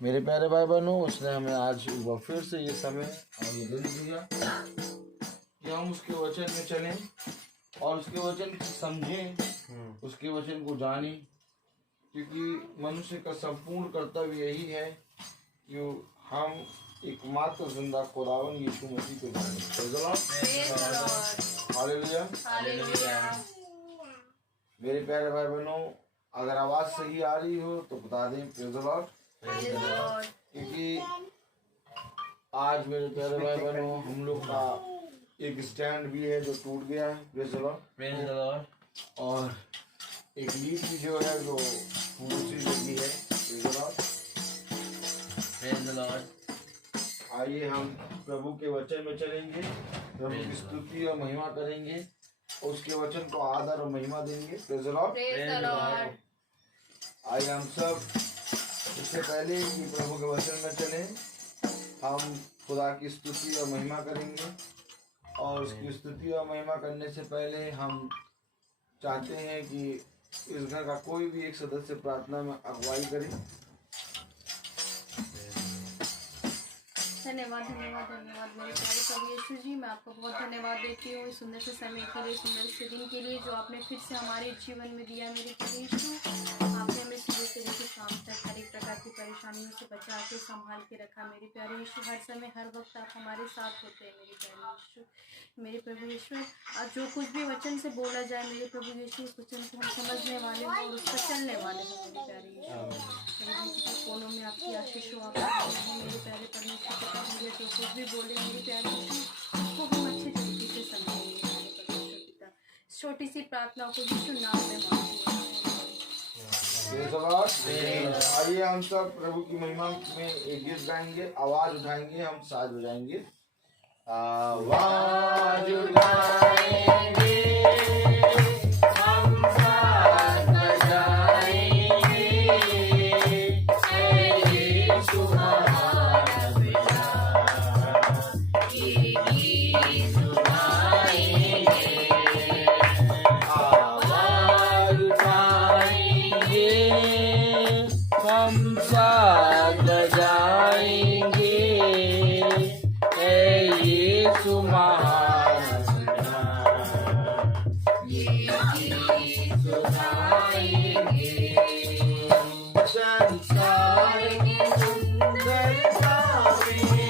मेरे प्यारे भाई बहनों, उसने हमें आज एक बार फिर से ये समय और ये दिन दिया कि हम उसके वचन में चलें और उसके वचन को समझें, उसके वचन को जानें, क्योंकि मनुष्य का संपूर्ण कर्तव्य यही है कि हम एकमात्र जिंदा खुदावन यीशु मसीह को जानें। हालेलुया। मेरे प्यारे भाई बहनों, अगर आवाज सही आ रही हो तो बता दें प्रेज़ द लॉर्ड। क्योंकि आज मेरे प्यारे भाई बहनों हम लोग का एक स्टैंड भी है जो टूट गया है, प्रेज़ द लॉर्ड, और एक लीड भी जो है जो दूसरी लगी है, प्रेज़ द लॉर्ड। आइए हम प्रभु के वचन में चलेंगे, प्रभु की स्तुति और महिमा करेंगे, उसके वचन को आदर और महिमा देंगे, प्रेज़ द लॉर्ड। आइए हम सब इससे पहले कि प्रभु के वचन में चलें, हम खुदा की स्तुति और महिमा करेंगे। और उसकी स्तुति और महिमा करने से पहले हम चाहते हैं कि इस घर का कोई भी एक सदस्य प्रार्थना में अगुवाई करे। धन्यवाद धन्यवाद धन्यवाद मेरे प्यारे प्रभु यीशु जी, मैं आपको बहुत धन्यवाद देती हूँ इस सुंदर से समय के लिए, सुंदर से दिन के लिए जो आपने फिर से हमारे जीवन में दिया। मेरे प्रभु यीशु, आपने हमें सुबह से लेकर शाम तक हर एक प्रकार की परेशानियों से बचा के संभाल के रखा। मेरे प्यारे यीशु, हर समय हर वक्त आप हमारे साथ होते हैं। मेरे प्यारे यीशु, मेरे प्रभु यीशु, और जो कुछ भी वचन से बोला जाए मेरे प्रभु यीशु, उस वचन को हम समझने वाले हैं और उस पर चलने वाले हैं। मेरे प्यारे यीशु, मेरे कोनों में आपकी आशीष हो, मेरे प्यारे परमेश्वर मुझे जो कुछ भी बोले मेरे प्यारे उसको हम अच्छे तरीके से समझेंगे। मेरे परमेश्वर पिता, छोटी सी प्रार्थना को यीशु नाम में मांगते हैं। आइए हम सब प्रभु की महिमा में एक गीत गाएंगे, आवाज उठाएंगे, हम साज बजाएंगे, आवाज उठाएंगे, हम साज बजाएंगे, यीशु हमारा पिता, ये गीत सुनाएंगे, आवाज उठाएंगे, हम साज बजाएंगे, यीशु महान पिता, ये गीत सुनाएंगे, संसार की सुंदरता में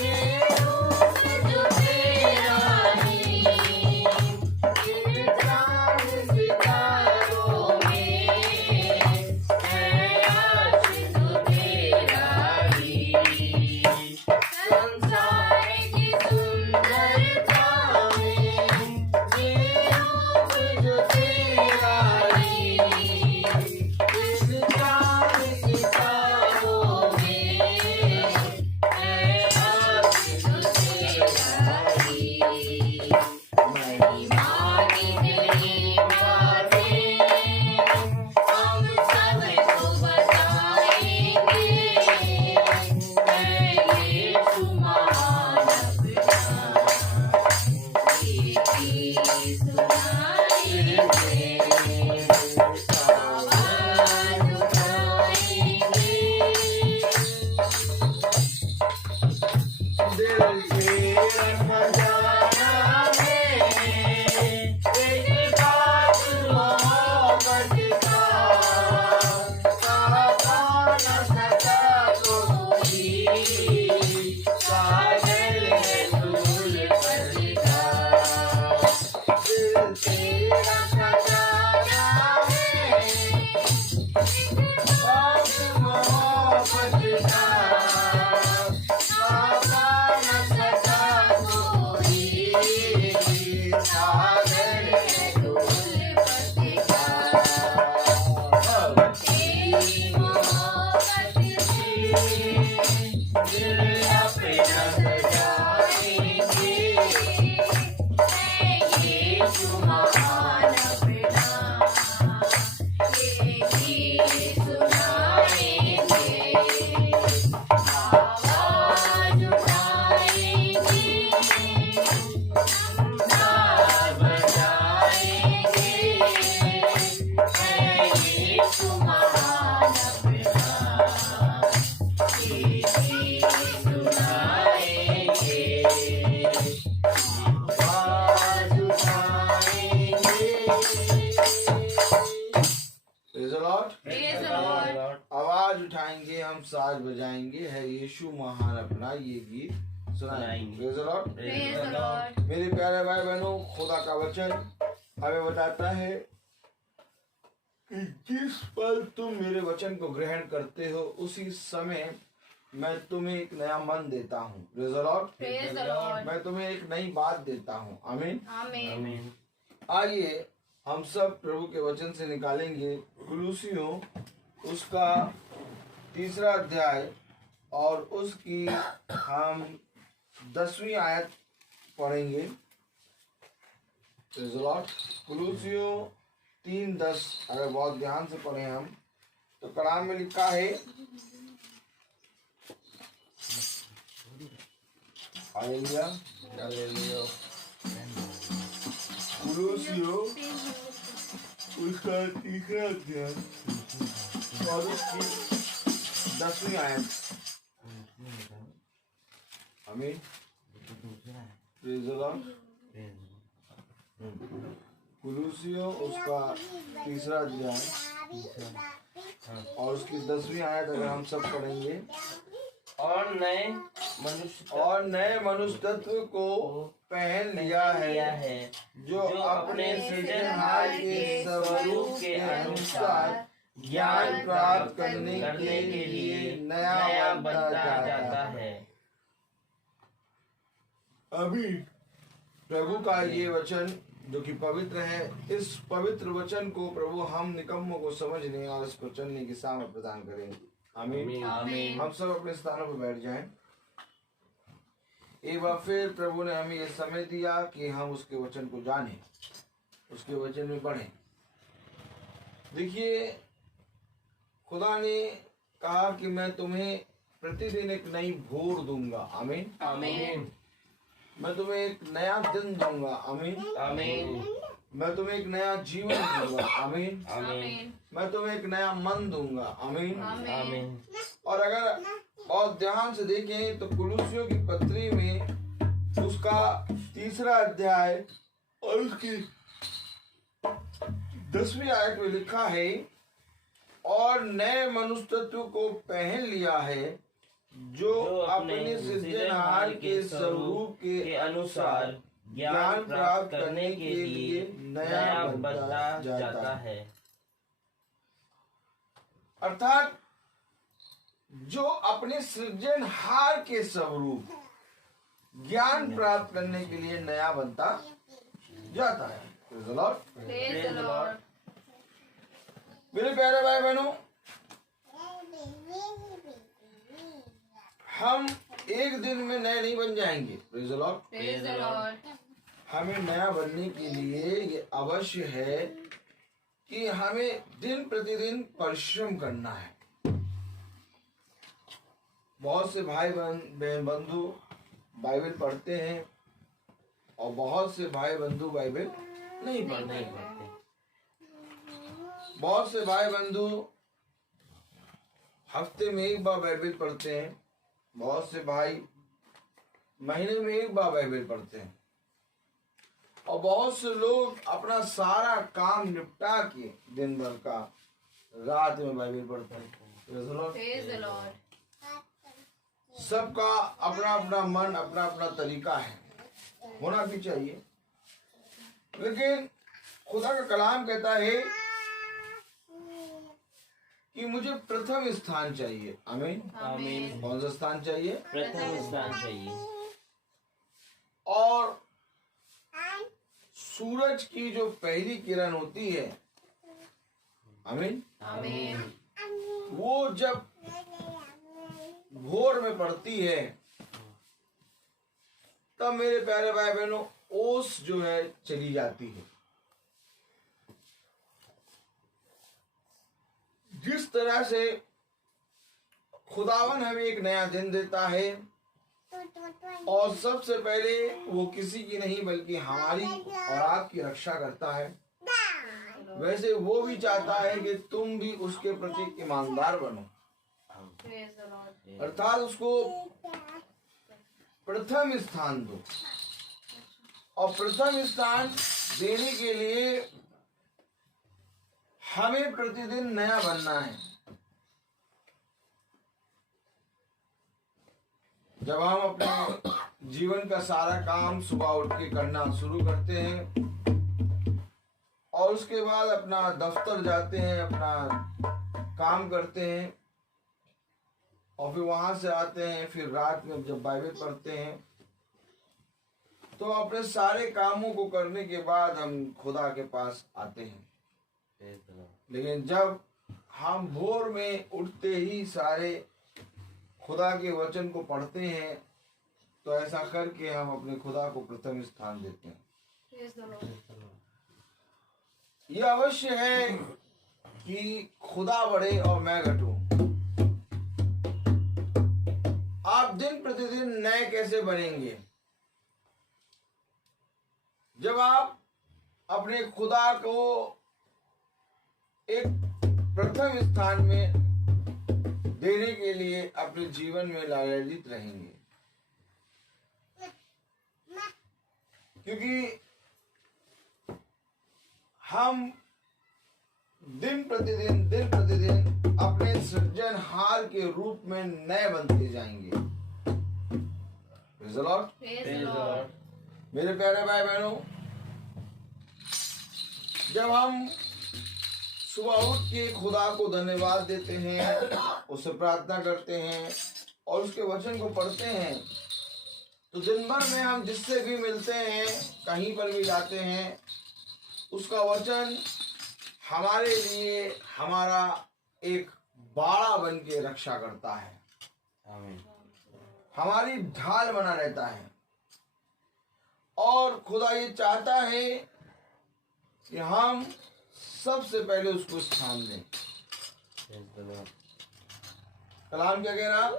ये रूप जो तेरा है, ये चांद सितारों में है आशिक़ तेरा ही, संसार की सुंदरता में ये रूप जो तेरा ही, इस चांद सितारों में है आशिक़ तेरा ही, महिमा की तेरी बातें हम सबको बताएंगे, यीशु महान पिता, ये गीत सुनाएंगे, आवाज उठाएंगे, दिल से नजारा है एक बात मोहब्बत का, कहा न सका कोई, सागर है धूल पर का, दिल तेरा नजारा है एक बात मोहब्बत का, कहा न सका कोई, सागर है धूल पर का, तेरी मोहब्बत से दिल अपना सजाएंगे, यीशु महान पिता, ये गीत सुनाएंगे, उठाएंगे, हम साज बजाएंगे, है यीशु महान अपना ये गीत सुनाएंगे। Praise the Lord। Praise the Lord। मेरे प्यारे भाई बहनों, खुदा का वचन हमें बताता है कि जिस पल तुम मेरे वचन को ग्रहण करते हो उसी समय मैं तुम्हें एक नया मन देता हूँ। Praise the Lord। Praise the Lord। मैं तुम्हें एक नई बात देता हूँ। आमीन। आमीन। आइए हम सब प्रभु के वचन से निकालेंगे कुलुसियों उसका 3 अध्याय और उसकी हम 10वीं आयत पढ़ेंगे। Praise the Lord। कुलुसियों 3:10 अगर बहुत ध्यान से पढ़े हम तो कलाम में लिखा है, हालेलुया, कुलुसियों उसका 3 अध्याय और उसकी 10वीं आयत। आमीन। Praise the Lord. कुलुसियों उसका 3 अध्याय और उसकी 10वीं आयत अगर हम सब पढ़ेंगे। और नए मनुष्य तत्व को पहन लिया है जो अपने सृजनहार के स्वरूप के अनुसार ज्ञान प्राप्त करने के लिए नया बनता जाता है। अभी प्रभु का ये वचन जो कि पवित्र है, इस पवित्र वचन को प्रभु हम निकम्मों को समझने और इसको चलने की सामर्थ प्रदान करेंगे। आमीन। आमीन। हम सब अपने स्थानों पर बैठ जाएं। एक बार फिर प्रभु ने हमें यह समय दिया कि हम उसके वचन को जानें, उसके वचन में पढ़ें। देखिए, खुदा ने कहा कि मैं तुम्हें प्रतिदिन एक नई भोर दूंगा। आमीन। आमीन। मैं तुम्हें एक नया दिन दूंगा। आमीन। आमीन। मैं तुम्हें एक नया जीवन दूंगा। आमीन। आमीन। मैं तुम्हें एक नया मन दूंगा। आमीन। आमीन। और अगर बहुत ध्यान से देखें तो कुलुसियों की पत्री में उसका 3 अध्याय और उसकी 10वीं आयत में लिखा है, और नए मनुष्य तत्व को पहन लिया है जो अपने सृजनहार के स्वरूप के अनुसार ज्ञान प्राप्त करने के लिए नया बनता जाता है। अर्थात जो अपने सृजनहार के स्वरूप ज्ञान प्राप्त करने के लिए नया बनता जाता है। Praise the Lord। Praise the Lord। मेरे प्यारे भाई बहनों, हम एक दिन में नए नहीं बन जाएंगे। Praise the Lord। Praise the Lord। हमें नया बनने के लिए ये अवश्य है कि हमें दिन प्रतिदिन परिश्रम करना है। बहुत से भाई बंधु बाइबल पढ़ते हैं और बहुत से भाई बंधु बाइबल नहीं पढ़ते। बहुत से भाई बंधु हफ्ते में एक बार बाइबल पढ़ते हैं, बहुत से भाई महीने में एक बार बाइबल पढ़ते हैं, और बहुत से लोग अपना सारा काम निपटा के दिन भर का रात में बाइबल पढ़ते हैं। Praise the Lord। सबका अपना अपना मन, अपना अपना तरीका है, होना भी चाहिए। लेकिन खुदा का कलाम कहता है कि मुझे प्रथम स्थान चाहिए। आमीन। आमीन। कौन सा स्थान चाहिए? प्रथम स्थान चाहिए। और सूरज की जो पहली किरण होती है, आमीन, आमीन। वो जब भोर में पड़ती है तब मेरे प्यारे भाई बहनों ओस जो है चली जाती है। जिस तरह से खुदावन हमें एक नया दिन देता है और सबसे पहले वो किसी की नहीं बल्कि हमारी और आपकी रक्षा करता है, वैसे वो भी चाहता है कि तुम भी उसके प्रति ईमानदार बनो, Praise the Lord। अर्थात उसको प्रथम स्थान दो। और प्रथम स्थान देने के लिए हमें प्रतिदिन नया बनना है। जब हम अपने जीवन का सारा काम सुबह उठ के करना शुरू करते हैं और उसके बाद अपना दफ्तर जाते हैं, अपना काम करते हैं और फिर वहां से आते हैं, फिर रात में जब बाइबल पढ़ते हैं तो अपने सारे कामों को करने के बाद हम खुदा के पास आते हैं। लेकिन जब हम भोर में उठते ही सारे खुदा के वचन को पढ़ते हैं तो ऐसा करके हम अपने खुदा को प्रथम स्थान देते हैं। Praise the Lord. यह अवश्य है कि खुदा बढ़े और मैं घटूं। आप दिन प्रतिदिन नए कैसे बनेंगे? जब आप अपने खुदा को एक प्रथम स्थान में देने के लिए अपने जीवन में लालचित रहेंगे, क्योंकि हम दिन प्रतिदिन अपने सृजनहार के रूप में नए बनते जाएंगे। Praise the Lord. Praise the Lord. मेरे प्यारे भाई बहनों, जब हम सुबह उठ के खुदा को धन्यवाद देते हैं, उससे प्रार्थना करते हैं और उसके वचन को पढ़ते हैं तो दिन भर में हम जिससे भी मिलते हैं, कहीं पर भी जाते हैं, उसका वचन हमारे लिए हमारा एक बाड़ा बन के रक्षा करता है, हमारी ढाल बना रहता है। और खुदा ये चाहता है कि हम सबसे पहले उसको स्थान दें। कलाम क्या कह रहा?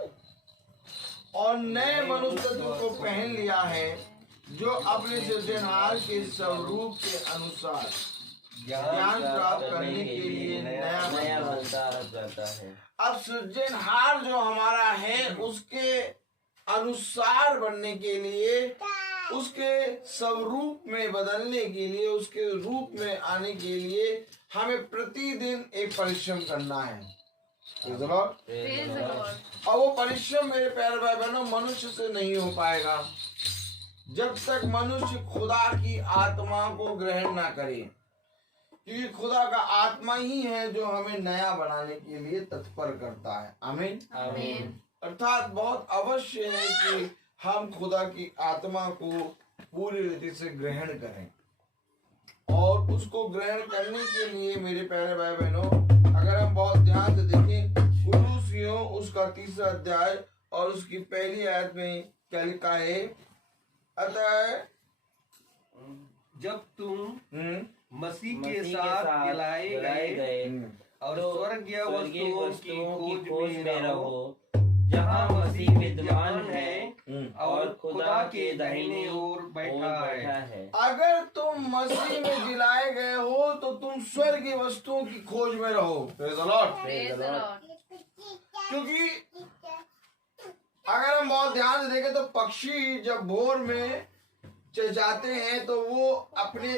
और नए मनुष्यत्व को पहन लिया है जो अपने सृजनहार के स्वरूप के अनुसार ज्ञान प्राप्त करने के लिए नया बनता जाता है। अब सृजनहार जो हमारा है उसके अनुसार बनने के लिए, उसके स्वरूप में बदलने के लिए, उसके रूप में आने के लिए हमें प्रतिदिन एक परिश्रम करना है। Praise the Lord. Praise the Lord. और वो परिश्रम मेरे प्यारे भाई बहनों मनुष्य से नहीं हो पाएगा जब तक मनुष्य खुदा की आत्मा को ग्रहण ना करे, क्योंकि खुदा का आत्मा ही है जो हमें नया बनाने के लिए तत्पर करता है। आमीन। आमीन। अर्थात बहुत अवश्य है कि हम खुदा की आत्मा को पूरी रीति से ग्रहण करें और उसको ग्रहण करने के लिए मेरे प्यारे भाई बहनों, अगर हम बहुत ध्यान से देखें कुलुस्सियों उसका 3 अध्याय और उसकी पहली आयत में क्या लिखा है? अतः जब तुम मसीह के साथ गिलाए गए और स्वर्गीय वस्तुओं की खोज में रहो, जहाँ मसीह विद्वान है और खुदा के दाहिने ओर बैठा है। अगर तुम मसीह में जिलाए गए हो तो तुम स्वर्गीय वस्तुओं की खोज में रहो। Praise the Lord. Praise the Lord. क्योंकि अगर हम बहुत ध्यान से देखें तो पक्षी जब भोर में चहचहाते हैं तो वो अपने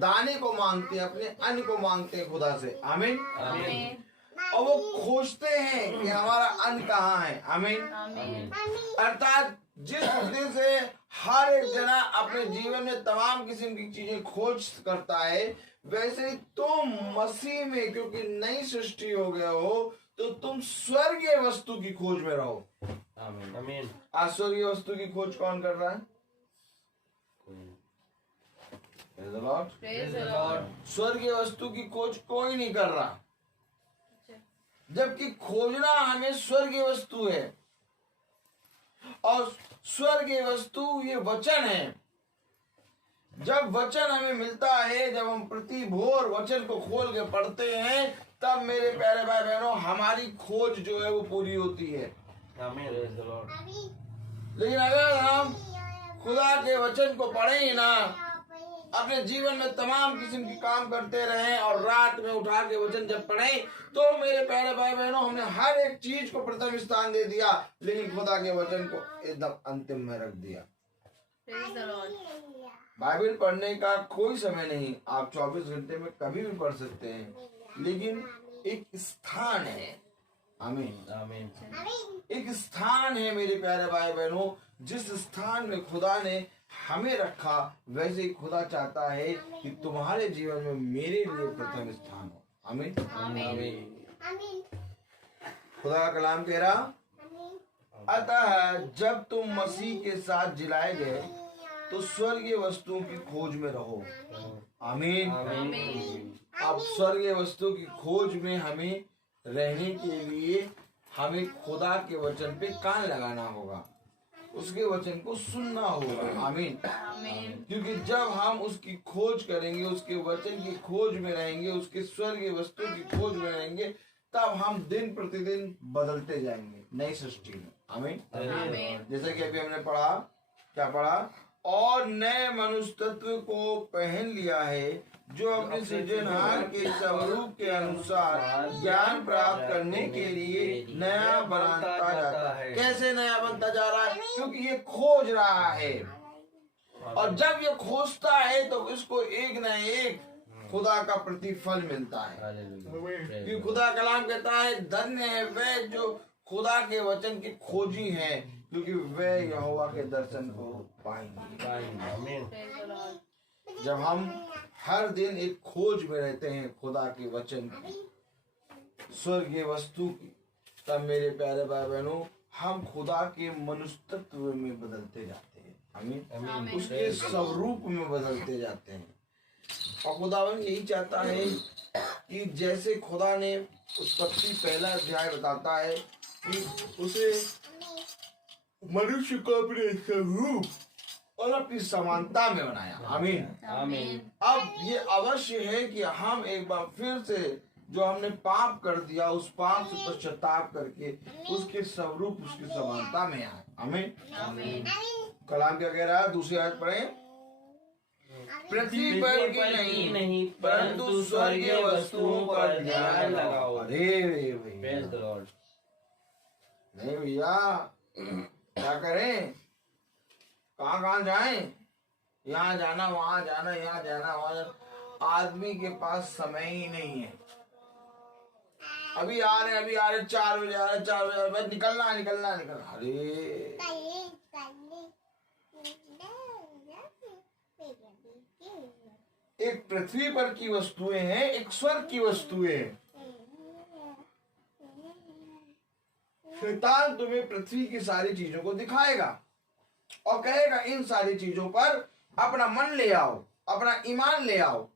दाने को मांगते हैं, अपने अन्न को मांगते हैं खुदा से। आमीन। आमीन। और वो खोजते हैं कि हमारा अन्न कहाँ है। आमीन। आमीन। अर्थात जिस दिन से हर एक जना अपने जीवन में तमाम किस्म की चीजें खोज करता है, वैसे ही तुम मसीह में क्योंकि नई सृष्टि हो गए हो तो तुम स्वर्गीय वस्तु की खोज में रहो। आमीन। आमीन। आज स्वर्गीय वस्तु की खोज कौन कर रहा है? Praise the Lord. Praise the Lord. स्वर्गीय वस्तु की खोज कोई नहीं कर रहा, जबकि खोजना हमें स्वर्गीय वस्तु है। और स्वर्गीय वस्तु ये वचन है। जब वचन हमें मिलता है, जब हम प्रति भोर वचन को खोल के पढ़ते हैं, तब मेरे प्यारे भाई बहनों हमारी खोज जो है वो पूरी होती है। आमीन। लेकिन अगर हम खुदा के वचन को पढ़े ही ना, अपने जीवन में तमाम किस्म के काम करते रहें और रात में उठा के वचन जब पढ़ें, तो मेरे प्यारे भाई बहनों हमने हर एक चीज को प्रथम स्थान दे दिया, लेकिन खुदा के वचन को एकदम अंतिम में रख दिया। Praise the Lord. बाइबल पढ़ने का कोई समय नहीं, आप 24 घंटे में कभी भी पढ़ सकते हैं, लेकिन एक स्थान है आमीन। आमीन। एक स्थान है मेरे प्यारे भाई बहनों, जिस स्थान में खुदा ने हमें रखा, वैसे ही खुदा चाहता है कि तुम्हारे जीवन में मेरे लिए प्रथम स्थान हो। आमीन। आमीन। खुदा का कलाम कह रहा, अतः जब तुम मसीह के साथ जिलाए गए तो स्वर्गीय वस्तुओं की खोज में रहो। आमीन। अब स्वर्गीय वस्तुओं की खोज में हमें रहने के लिए हमें खुदा के वचन पे कान लगाना होगा, उसके वचन को सुनना होगा। आमीन। क्योंकि जब हम उसकी खोज करेंगे, उसके वचन की खोज में रहेंगे, उसके स्वर्गीय वस्तु की खोज में रहेंगे, तब हम दिन प्रतिदिन बदलते जाएंगे नई सृष्टि में। आमीन। जैसा कि अभी हमने पढ़ा, क्या पढ़ा, और नए मनुष्य तत्व को पहन लिया है, जो अपने सृजनहार के स्वरूप के अनुसार ज्ञान प्राप्त करने के लिए नया बनाता जाता है। कैसे नया बनता जा रहा है? क्योंकि ये खोज रहा है, और जब ये खोजता है तो इसको एक न एक खुदा का प्रतिफल मिलता है। क्योंकि खुदा कलाम कहता है, धन्य है वे जो खुदा के वचन की खोजी हैं, क्योंकि वे यहोवा के दर्शन को पाएंगे। जब हम हर दिन एक खोज में रहते हैं खुदा के वचन की, स्वर्गीय वस्तु की, तब मेरे प्यारे भाई बहनों हम खुदा के मनुष्य तत्व में बदलते जाते हैं। आमीन। उसके स्वरूप में बदलते जाते हैं। और खुदावन यही चाहता है कि जैसे खुदा ने उत्पत्ति पहला अध्याय बताता है कि उसे मनुष्य को अपने स्वरूप और अपनी समानता में बनाया। आमीन। अब ये अवश्य है कि हम एक बार फिर से जो हमने पाप कर दिया, उस पाप से पश्चाताप करके उसके स्वरूप, उसकी समानता में आए। आमीन। कलाम क्या कह रहा है? दूसरी आयत पढ़े, पृथ्वी पर की नहीं परंतु स्वर्गीय वस्तुओं पर ध्यान लगाओ। अरे भैया, नहीं भैया, क्या करें? कहाँ जाएं? यहाँ जाना, वहां जाना, यहाँ जाना, वहां जाना। आदमी के पास समय ही नहीं है। अभी आ रहे 4 बजे आ रहे, 4 बजे बस निकलना। अरे एक पृथ्वी पर की वस्तुएं हैं, एक स्वर्ग की वस्तुएं हैं। शैतान तुम्हें पृथ्वी की सारी चीजों को दिखाएगा और कहेगा इन सारी चीजों पर अपना मन ले आओ, अपना ईमान ले आओ।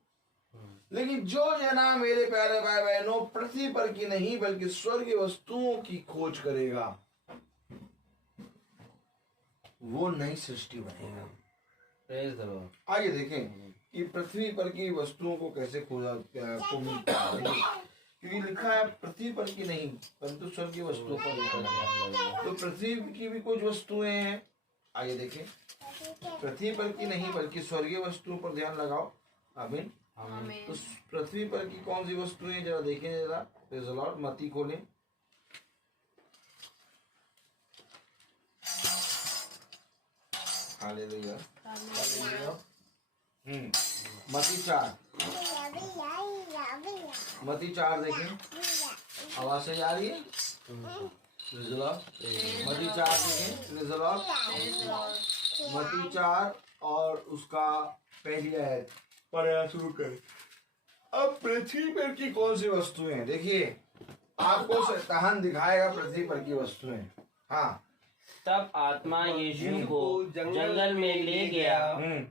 लेकिन जो जना मेरे प्यारे भाई बहनों पृथ्वी पर की नहीं बल्कि स्वर्गीय वस्तुओं की खोज करेगा, वो नई सृष्टि बनेगा। आगे देखें कि पृथ्वी पर की वस्तुओं को कैसे खोजा क्योंकि लिखा है पृथ्वी पर की नहीं परंतु स्वर्गीय वस्तुओं पर लिखा। तो पृथ्वी की भी कुछ वस्तुएं हैं। आगे देखें, पृथ्वी पर की नहीं बल्कि स्वर्गीय वस्तुओं पर ध्यान लगाओ। आमीन। तो पृथ्वी पर की कौन सी वस्तुएं जरा देखें जरा। Praise the Lord. मत्ती खोलें। हालेलुया। मत्ती 4 देखें। आवाज से जा रही है? मत्ती 4 देखें। मत्ती 4 और उसका पहली आयत पढ़ना शुरू करें। अब पृथ्वी पर की कौन सी वस्तुएं हैं? देखिए, आपको शैतान दिखाएगा पृथ्वी पर की वस्तुएं। हाँ। तब आत्मा यीशु को जंगल में ले गया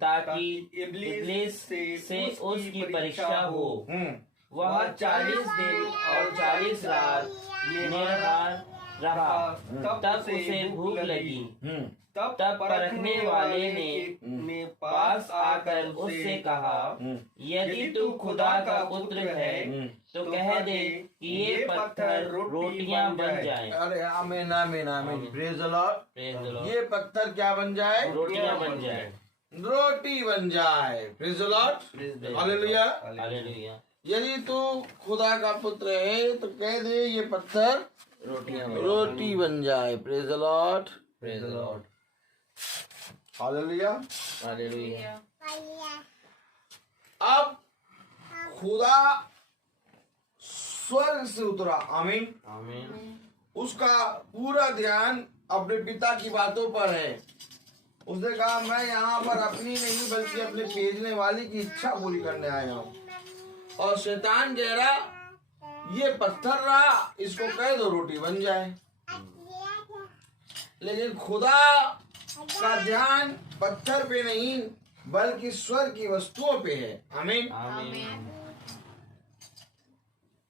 ताकि इब्लीस से उसकी परीक्षा हो। वह 40 दिन और 40 रात निराहार रहा। तब उसे भूख लगी। तब परखने वाले ने पास आकर उससे कहा, यदि तू खुदा का पुत्र है तो कह दे कि ये पत्थर रोटियां बन जाएं। अरे आमीन आमीन आमीन। Praise the Lord. ये पत्थर क्या बन जाए? रोटियां बन जाए। रोटी बन जाए। Praise the Lord. Hallelujah. Hallelujah. यदि तू खुदा का पुत्र है तो कह दे ये पत्थर रोटी बन जाए। Praise the Lord. Praise the Lord. Hallelujah. Hallelujah. अब खुदा स्वर्ग से उतरा। आमीन। आमीन। उसका पूरा ध्यान अपने पिता की बातों पर है। उसने कहा मैं यहाँ पर अपनी नहीं बल्कि अपने भेजने वाले की इच्छा पूरी करने आया हूँ। और शैतान कह रहा ये पत्थर रहा, इसको कह दो रोटी बन जाए। लेकिन खुदा का ध्यान पत्थर पे नहीं बल्कि स्वर्ग की वस्तुओं पे है। आमीन। आमीन।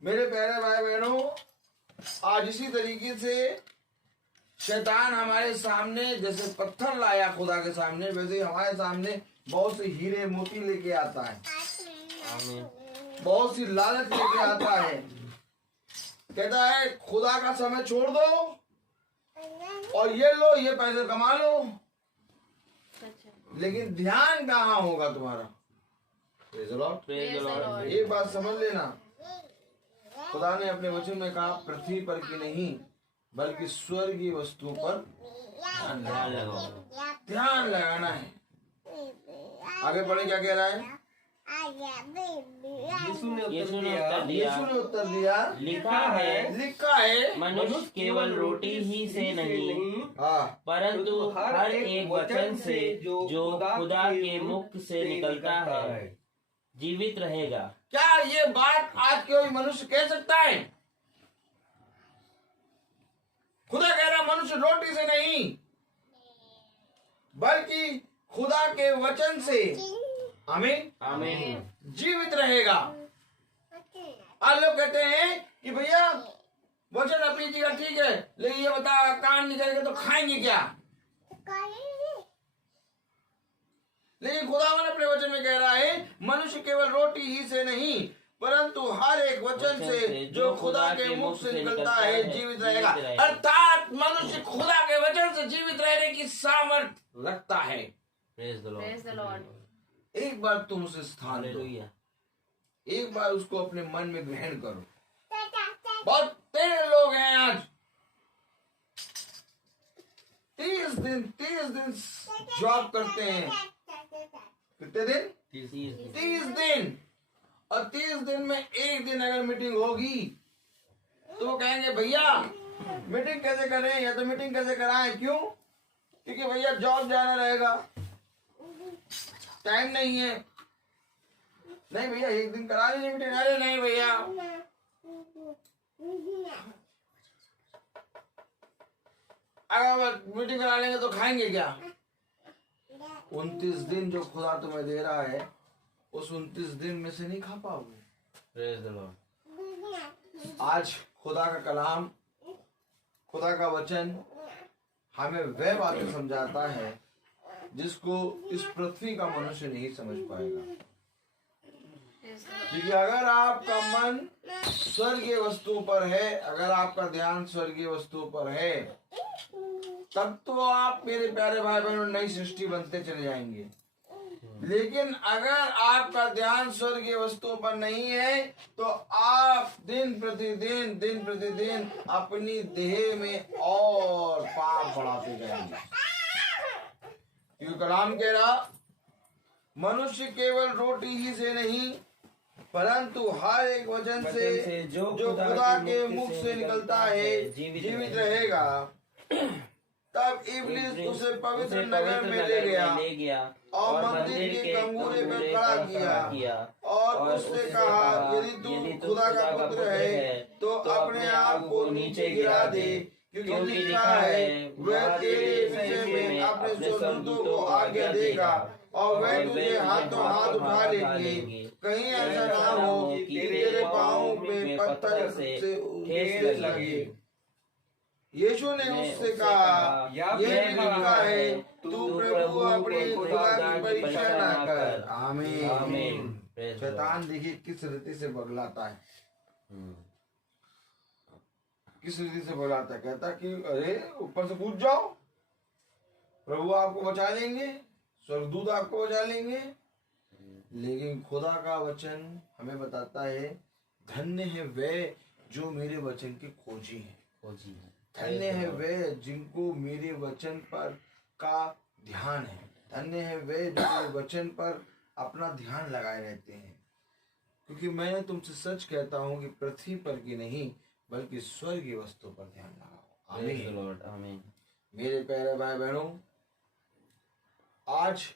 मेरे प्यारे भाई बहनों, आज इसी तरीके से शैतान हमारे सामने जैसे पत्थर लाया खुदा के सामने, वैसे ही हमारे सामने बहुत से हीरे मोती लेके आता है। आमीन। बहुत सी लालच लेके आता है। कहता है खुदा का समय छोड़ दो और ये लो, ये पैसे कमा लो। लेकिन ध्यान कहाँ होगा तुम्हारा? Praise the Lord। Praise the Lord। एक बात समझ लेना, खुदा ने अपने वचन में कहा पृथ्वी पर की नहीं बल्कि स्वर्गीय वस्तुओं पर ध्यान लगाओ। ध्यान लगाना है। आगे पढ़े क्या कह रहा है? यीशु ने यीशु उत्तर ने दिया, उत्तर दिया, यीशु ने उत्तर दिया, लिखा है मनुष्य केवल रोटी ही से नहीं हाँ परंतु हर एक वचन से जो खुदा के मुख से निकलता है जीवित रहेगा। क्या ये बात आज कोई मनुष्य कह सकता है? खुदा कह रहा मनुष्य रोटी से नहीं बल्कि खुदा के वचन से, आमीन, आमीन, जीवित रहेगा। आज लोग कहते हैं कि भैया वचन अपनी जगह ठीक है, लेकिन ये बता कान निकलेगा तो खाएंगे क्या? लेकिन खुदावन अपने वचन में कह रहा है मनुष्य केवल रोटी ही से नहीं परंतु हर एक वचन से जो खुदा के मुख से निकलता है जीवित रहेगा। अर्थात मनुष्य खुदा के वचन से जीवित रहने की सामर्थ्य रखता है। Praise the Lord। Praise the Lord। एक बार तुम उसे स्थान दो, हालेलुया। एक बार उसको अपने मन में ग्रहण करो। बहुत तेरे लोग हैं आज 30 दिन जॉब करते हैं। कितने दिन? 30 दिन। और 30 दिन में एक दिन अगर मीटिंग होगी तो वो कहेंगे भैया मीटिंग कैसे करें या तो मीटिंग कैसे कराएं। क्यों? क्योंकि भैया जॉब जाना रहेगा, टाइम नहीं है। नहीं भैया एक दिन करा लीजिए मीटिंग। अरे नहीं भैया अगर मीटिंग करा लेंगे तो खाएंगे क्या? 29 दिन जो खुदा तुम्हें दे रहा है उस 29 दिन में से नहीं खा पाओगे। Praise the Lord। आज खुदा का कलाम, खुदा का वचन हमें वह बातें समझाता है जिसको इस पृथ्वी का मनुष्य नहीं समझ पाएगा। क्योंकि अगर आपका मन स्वर्गीय वस्तुओं पर है, अगर आपका ध्यान स्वर्गीय वस्तुओं पर है, तब तो आप मेरे प्यारे भाई बहनों नई सृष्टि बनते चले जाएंगे। लेकिन अगर आपका ध्यान स्वर्गीय वस्तुओं पर नहीं है तो आप दिन प्रतिदिन अपनी देह में और पाप बढ़ाते जाएंगे। क्योंकि कलाम कह रहा मनुष्य केवल रोटी ही से नहीं परंतु हर एक वचन से जो खुदा के मुख से निकलता है जीवित रहेगा। तब इब्लिस उसे पवित्र नगर में ले गया और मंदिर के कंगूरे पर खड़ा किया और उसने कहा यदि तू खुदा का पुत्र है तो अपने आप को नीचे गिरा दे, क्योंकि लिखा है वह तेरे विषय में अपने स्वर्गदूतों को आज्ञा देगा और वह तुझे हाथों हाथ उठा लेंगे, कहीं ऐसा ना हो कि तेरे पाँव में पत्थर से ठेस लगे। यीशु ने उससे कहा यह भी लिखा है तू प्रभु अपने खुदा की परीक्षा ना कर। आमीन। शैतान देखिए किस रीति से बगलाता है, किस रीति से बगलाता है। कहता कि अरे ऊपर से पूछ जाओ, प्रभु आपको बचा लेंगे, स्वर्गदूत आपको बचा लेंगे। लेकिन खुदा का वचन हमें बताता है धन्य है वे जो मेरे वचन के खोजी हैं। धन्य है वे जिनको मेरे वचन पर का ध्यान है। धन्य है वे जो मेरे वचन पर अपना ध्यान लगाए रहते हैं। क्योंकि मैं तुमसे सच कहता हूं कि पृथ्वी पर की नहीं बल्कि स्वर्गीय वस्तु पर ध्यान लगाओ। आमीन लॉर्ड, आमीन। मेरे प्यारे भाई बहनों, आज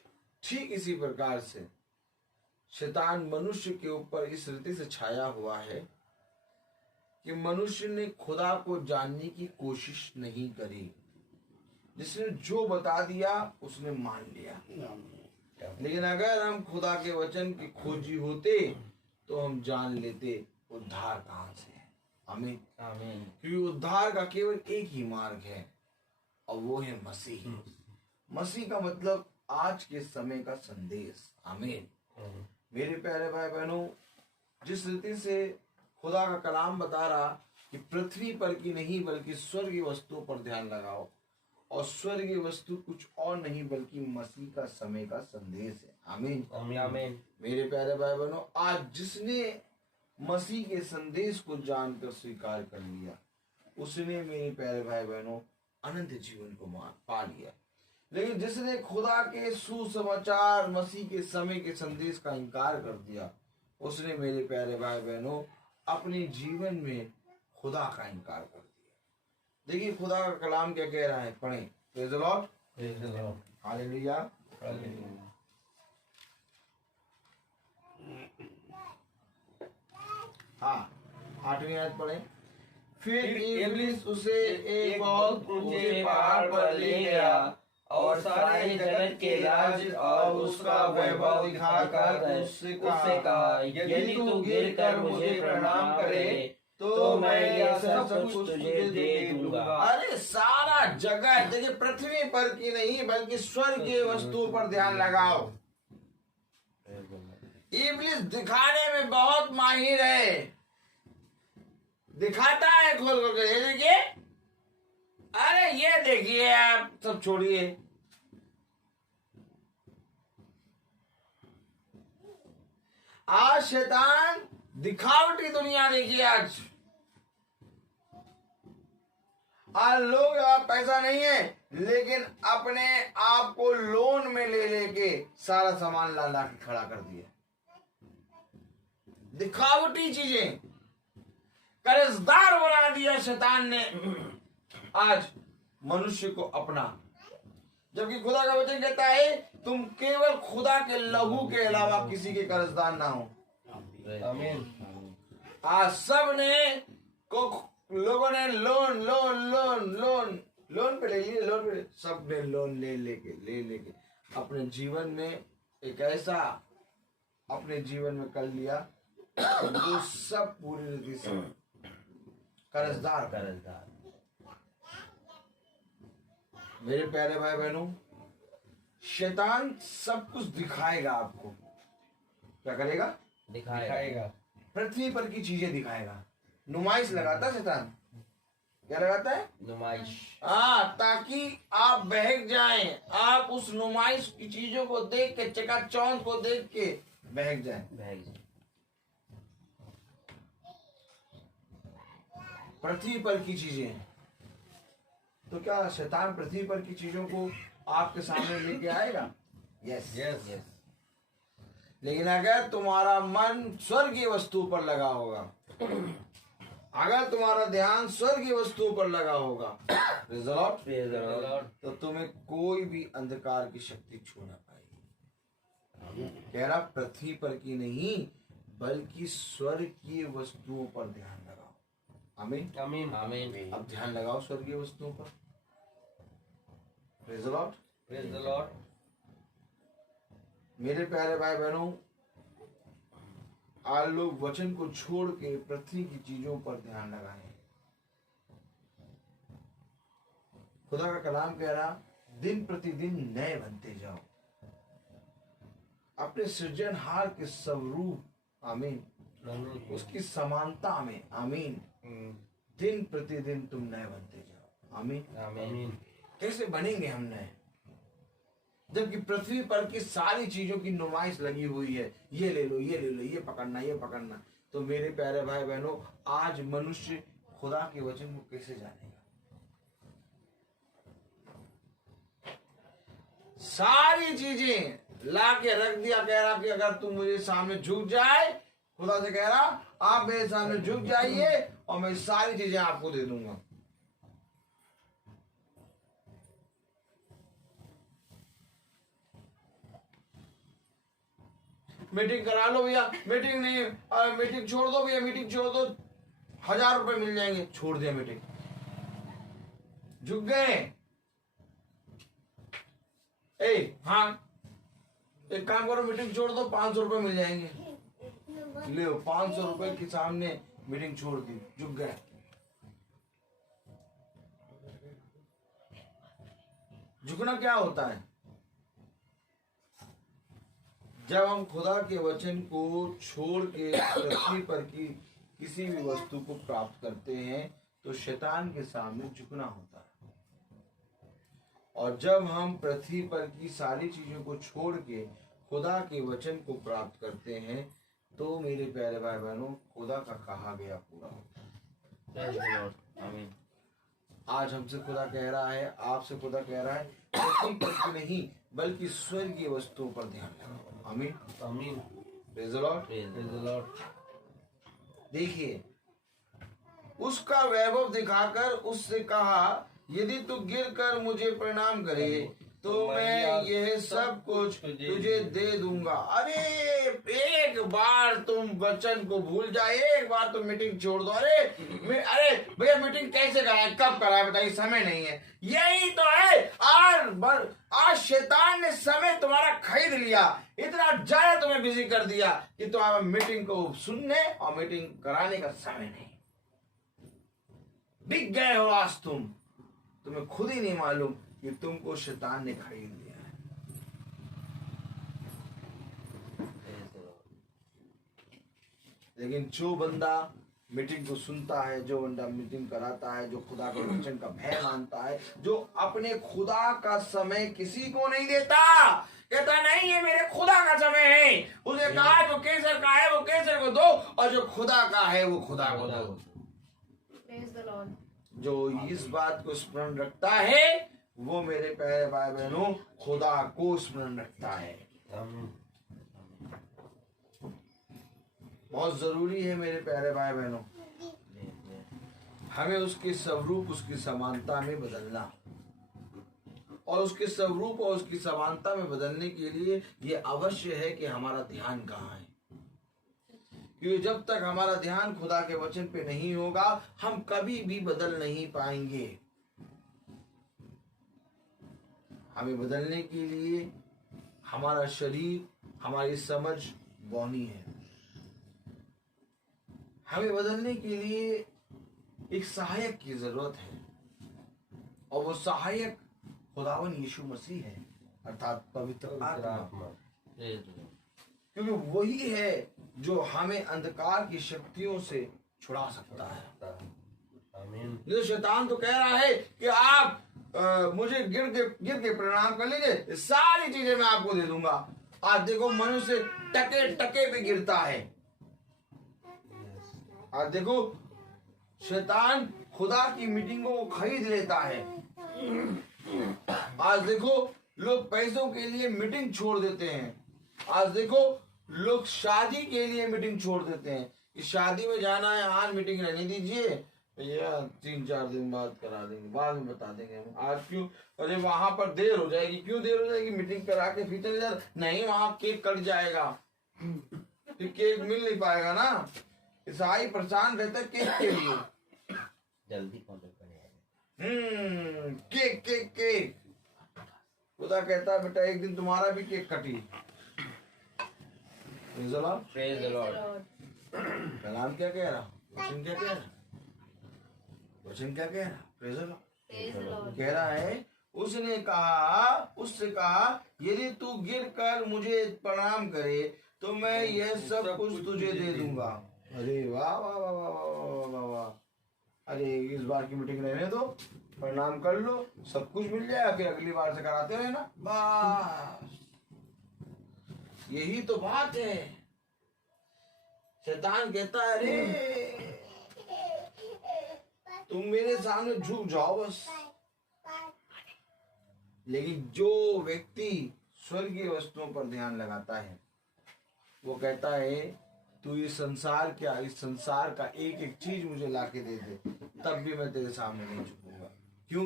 ठीक इसी प्रकार से शैतान मनुष्य के ऊपर इस रीति से छाया हुआ है कि मनुष्य ने खुदा को जानने की कोशिश नहीं करी। जिसने जो बता दिया उसने मान लिया। लेकिन अगर हम खुदा के वचन की खोजी होते तो हम जान लेते उद्धार कहाँ से है। आमीन आमीन। क्योंकि उद्धार का केवल एक ही मार्ग है और वो है मसीह। मसीह का मतलब आज के समय का संदेश। आमीन। मेरे प्यारे भाई बहनों, जिस रीति से खुदा का कलाम बता रहा कि पृथ्वी पर की नहीं बल्कि स्वर्गीय वस्तुओं पर ध्यान लगाओ, और स्वर्गीय वस्तु कुछ और नहीं बल्कि मसीह का समय का संदेश है। आमीन आमीन। मेरे प्यारे भाई बहनों, आज जिसने मसीह के संदेश को जानकर स्वीकार कर लिया उसने, मेरे प्यारे भाई बहनों, अनंत जीवन को पा लिया। लेकिन जिसने खुदा के सुसमाचार मसीह के समय के संदेश का इनकार कर दिया उसने, मेरे प्यारे भाई बहनों, अपने जीवन में खुदा का इनकार कर दिया। देखिए खुदा का कलाम क्या कह रहा है, पढ़ें। Praise the Lord, hallelujah. हाँ, 8वीं आयत पढ़ें। फिर इब्लीस उसे एक बहुत ऊंचे पहाड़ पर ले गया और सारे जगत के राज और उसका वैभव दिखाकर उससे कहा, यदि तू गिर कर मुझे प्रणाम करे तो मैं यह सब कुछ तुझे दे दूंगा। अरे सारा जगत, देखिए पृथ्वी पर की नहीं बल्कि स्वर्गीय वस्तुओं पर ध्यान लगाओ। इब्लीस दिखाने में बहुत माहिर है, दिखाता है खोल खोल के। ये देखिए, अरे ये देखिए, आप सब छोड़िए, आज शैतान दिखावटी दुनिया देखिए। आज लोग पैसा नहीं है लेकिन अपने आप को लोन में ले लेके सारा सामान ला ला के खड़ा कर दिया। दिखावटी चीजें, कर्जदार बना दिया शैतान ने आज मनुष्य को अपना। जबकि खुदा का वचन कहता है तुम केवल खुदा के लहू के अलावा किसी के कर्जदार ना हो। आमीन। आज सब ने लोगों ने लोन पे ले लिए, लोन पे सब ने लोन ले लेके अपने जीवन में एक ऐसा अपने जीवन में कर लिया वो सब पूरी रीति से कर्जदार। मेरे प्यारे भाई बहनों, शैतान सब कुछ दिखाएगा आपको। क्या करेगा? दिखाएगा। पृथ्वी पर की चीजें दिखाएगा। नुमाइश लगाता शैतान। क्या लगाता है? नुमाइश। ताकि आप बहक जाएं। आप उस नुमाइश की चीजों को देख के, चकाचौंध को देख के बहक जाएं। पृथ्वी पर की चीजें, तो क्या शैतान पृथ्वी पर की चीजों को आपके सामने लेके आएगा? यस। लेकिन अगर तुम्हारा मन स्वर्गीय वस्तु पर लगा होगा, अगर तुम्हारा ध्यान स्वर्गीय वस्तुओं पर लगा होगा, तो तुम्हें कोई भी अंधकार की शक्ति छू ना पाएगी। कह रहा पृथ्वी पर की नहीं बल्कि स्वर्गीय वस्तुओं पर ध्यान लगाओ। आमीन आमीन आमीन। अब ध्यान लगाओ स्वर्गीय वस्तुओं पर। Praise the Lord, praise the Lord. मेरे प्यारे भाई बहनों, आज लोग वचन को छोड़ के पृथ्वी की चीजों पर ध्यान लगाएं। खुदा का कलाम कह रहा दिन प्रतिदिन नए बनते जाओ अपने सृजनहार के स्वरूप, आमीन, उसकी समानता में, आमीन, दिन प्रतिदिन तुम नए बनते जाओ। आमीन आमीन। कैसे बनेंगे हम नए? जबकि पृथ्वी पर की सारी चीजों की नुमाइश लगी हुई है, ये ले लो, ये ले लो, ये पकड़ना। तो मेरे प्यारे भाई बहनों, आज मनुष्य खुदा के वचन को कैसे जानेगा? सारी चीजें ला के रख दिया, कह रहा कि अगर तू मुझे सामने झुक जाए खुदा से कह रहा आप मेरे सामने झुक जाइए और मैं सारी चीजें आपको दे दूंगा। मीटिंग करा लो भैया, मीटिंग नहीं, मीटिंग छोड़ दो भैया, मीटिंग छोड़ दो, 1000 रुपए मिल जाएंगे। छोड़ दिया मीटिंग, झुक गए। हाँ एक काम करो, मीटिंग छोड़ दो, 500 रुपए मिल जाएंगे। ले 500 रुपए के सामने मीटिंग छोड़ दी, झुक गए। झुकना क्या होता है? जब हम खुदा के वचन को छोड़ के पृथ्वी पर की किसी भी वस्तु को प्राप्त करते हैं तो शैतान के सामने झुकना होता है। और जब हम पृथ्वी पर की सारी चीजों को छोड़ के खुदा के वचन को प्राप्त करते हैं तो मेरे प्यारे भाई बहनों, खुदा का कहा गया पूरा होता है। आमीन। आज हमसे खुदा कह रहा है, आपसे खुदा कह रहा है, पृथ्वी पर की नहीं बल्कि स्वर्गीय वस्तुओं पर ध्यान लगाओ। आमीन आमीन। Praise the Lord, praise the Lord. देखिए, उसका वैभव दिखाकर उससे कहा, यदि तू गिर कर मुझे प्रणाम करे तो मैं यह सब कुछ तुझे दे दूंगा। अरे एक बार तुम वचन को भूल जाए, एक बार तुम मीटिंग छोड़ दो। अरे भैया मीटिंग कैसे कराए, कब कराए बताइए, समय नहीं है। यही तो है, आज शैतान ने समय तुम्हारा खरीद लिया, इतना ज्यादा तुम्हें बिजी कर दिया कि तुम्हारा मीटिंग को सुनने और मीटिंग कराने का समय नहीं। बिक गए हो आज तुम्हें खुद ही नहीं मालूम कि तुमको शैतान ने खरीद लिया है। लेकिन जो बंदा मीटिंग को सुनता है, जो बंदा मीटिंग कराता है, जो खुदा के वचन का भय मानता है, जो अपने खुदा का समय किसी को नहीं देता, कहता नहीं ये मेरे खुदा का समय है, उसे कहा जो केसर का है वो केसर को दो और जो खुदा का है वो खुदा को दो। Praise the Lord. जो इस बात को स्मरण रखता है वो मेरे प्यारे भाई बहनों खुदा को स्मरण रखता है। बहुत जरूरी है मेरे प्यारे भाई बहनों, हमें उसके स्वरूप उसकी समानता में बदलना, और उसके स्वरूप और उसकी समानता में बदलने के लिए ये अवश्य है कि हमारा ध्यान कहाँ है। क्योंकि जब तक हमारा ध्यान खुदा के वचन पे नहीं होगा हम कभी भी बदल नहीं पाएंगे। हमें बदलने के लिए हमारा शरीर, हमारी समझ बौनी है। हमें बदलने के लिए एक सहायक की जरूरत है, और वो सहायक खुदावन यीशु मसीह है, अर्थात पवित्र आत्मा। क्योंकि वही है जो हमें अंधकार की शक्तियों से छुड़ा सकता है। आमीन। शैतान तो कह रहा है कि आप मुझे गिर के प्रणाम कर लीजिए, सारी चीजें मैं आपको दे दूंगा। आज देखो मनुष्य टके टके पे गिरता है। आज देखो शैतान खुदा की मीटिंगों को खरीद लेता है। आज देखो लोग पैसों के लिए मीटिंग छोड़ देते हैं। आज देखो लोग शादी के लिए मीटिंग छोड़ देते हैं कि शादी में जाना है, आज मीटिंग रहने दीजिए भैया, 3-4 दिन बाद करा देंगे, बाद में बता देंगे। आज क्यों, अरे वहां पर देर हो जाएगी। क्यों देर हो जाएगी? मीटिंग करा के फिर चले जाए, नहीं वहां केक कट जाएगा, फिर केक मिल नहीं पाएगा ना। ईसाई परेशान रहता है केक के लिए, जल्दी कॉन्टेक्ट करें। Cake cake cake. खुदा कहता है बेटा एक दिन तुम्हारा भी केक कटी। Praise the Lord. कलाम क्या कह रहा, वचन क्या कह रहा, वचन क्या कह रहा? Praise the Lord. कह रहा है उससे कहा यदि तू गिर कर मुझे प्रणाम करे तो मैं यह सब कुछ तुझे दे दूंगा। अरे वाह वाह वाह वाह वाह वाह वाह। अरे इस बार की मीटिंग रहने दो, प्रणाम कर लो, सब कुछ मिल जाएगा, फिर अगली बार से कराते रहना। बस यही तो बात है। शैतान कहता है अरे तुम मेरे सामने झुक जाओ बस। लेकिन जो व्यक्ति स्वर्गीय वस्तुओं पर ध्यान लगाता है वो कहता है तू इस संसार का एक एक चीज मुझे लाके दे दे, तब भी मैं तेरे सामने नहीं झुकूंगा। क्यों?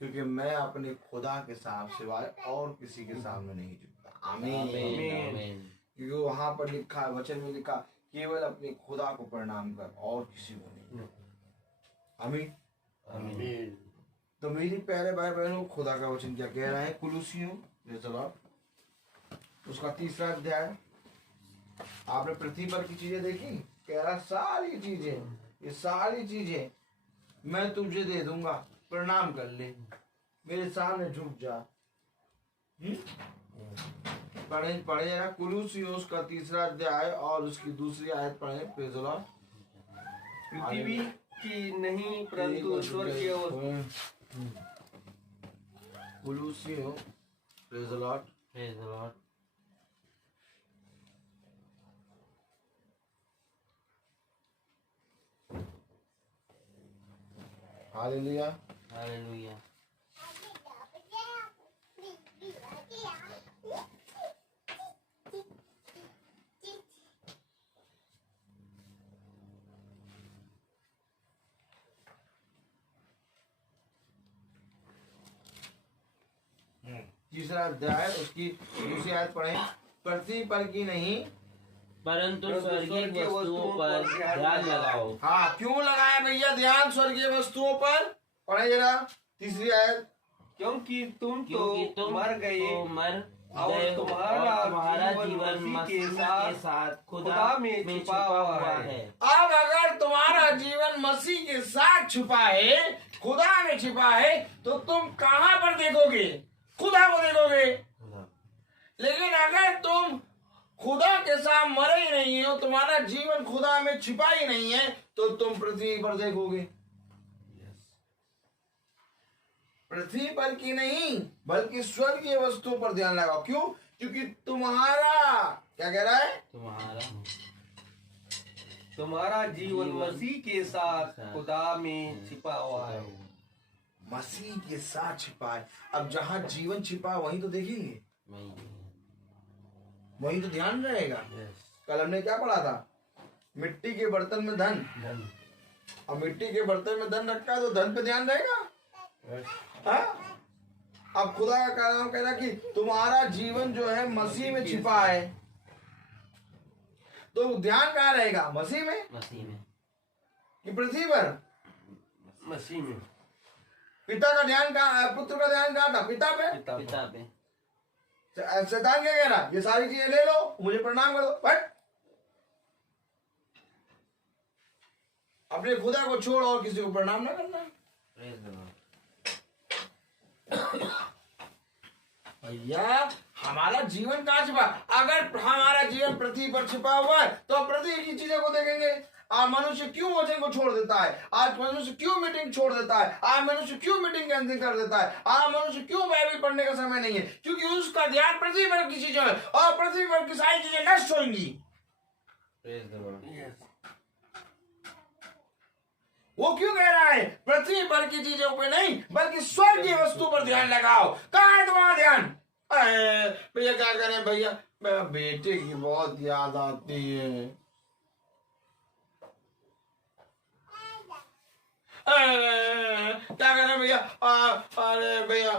क्योंकि मैं अपने खुदा के साथ सिवाय और किसी के सामने नहीं झुकता। आमीन। क्योंकि वहां पर लिखा, वचन में लिखा, केवल अपने खुदा को प्रणाम कर और किसी को नहीं। आमीन। तो मेरी प्यारे भाई बहनों, खुदा का वचन क्या कह रहा है? कुलुसियों उसका 3रा अध्याय। आपने पृथ्वी पर की चीजें देखी, कह रहा सारी चीजें, ये सारी चीजें मैं तुझे दे दूंगा, प्रणाम कर ले, मेरे सामने झुक जा। पढ़े जरा कुलुसियों उसका 3रा अध्याय और उसकी 2री आयत पढ़े। Praise the Lord. पृथ्वी की नहीं परंतु स्वर्गीय कुलुसियों, प्रेज़ द लॉर्ड। हालेलुया। तीसरा अध्याय उसकी 2री आयत पढ़े। पृथ्वी पर की नहीं परंतु स्वर्गीय वस्तुओं पर ध्यान लगाओ। हाँ, क्यों लगाए भैया ध्यान स्वर्गीय वस्तुओं पर? पढ़े जरा 3री आयत। क्योंकि तुम मर गए और तुम्हारा जीवन मसीह के साथ खुदा में छिपा हुआ है। अब अगर तुम्हारा जीवन मसीह के साथ छुपा है, खुदा में छिपा है, तो तुम कहाँ पर देखोगे? खुदा को देखोगे। लेकिन अगर तुम खुदा के साथ मरे ही नहीं हो, तुम्हारा जीवन खुदा में छिपा ही नहीं है, तो तुम पृथ्वी पर देखोगे। पृथ्वी पर की नहीं बल्कि स्वर्गीय वस्तुओं पर ध्यान लगाओ। क्यों? क्योंकि तुम्हारा, क्या कह रहा है? तुम्हारा जीवन मसीह के साथ खुदा में छिपा हुआ है। मसीह के साथ छिपा है। अब जहां जीवन छिपा है वहीं तो देखेंगे, वहीं तो ध्यान रहेगा। कल हमने क्या पढ़ा था? मिट्टी के बर्तन में धन, और मिट्टी के बर्तन में धन रखा है तो धन पे ध्यान रहेगा। हाँ? अब खुदा का कलाम कह रहा कि तुम्हारा जीवन जो है मसीह में छिपा है, तो ध्यान कहाँ रहेगा? मसीह में कि पृथ्वी पर? मसीह में। पिता का ध्यान कहाँ, पुत्र का ध्यान कहाँ था? पिता पे। शैतान क्या कह रहा? ये सारी चीजें ले लो, मुझे प्रणाम कर दो, बट अपने खुदा को छोड़ और किसी को प्रणाम ना करना। भैया हमारा जीवन कहाँ छिपा? अगर हमारा जीवन पृथ्वी पर छिपा हुआ है तो पृथ्वी की चीजों को देखेंगे। आज मनुष्य क्यों वचन को छोड़ देता है? आज मनुष्य क्यों मीटिंग छोड़ देता है? आज मनुष्य क्यों मीटिंग कैंसिल कर देता है? आज मनुष्य क्यों बाइबल पढ़ने का समय नहीं है? क्योंकि उसका ध्यान पृथ्वी पर की चीजों है, और पृथ्वी पर की सारी चीजें नष्ट होंगी। वो क्यों कह रहा है पृथ्वी पर की चीजों पे नहीं बल्कि स्वर्ग की वस्तु पर ध्यान लगाओ? कहाँ है तुम्हारा ध्यान? भैया क्या करें भैया, मेरा बेटे की बहुत याद आती है। क्या करें भैया? अरे भैया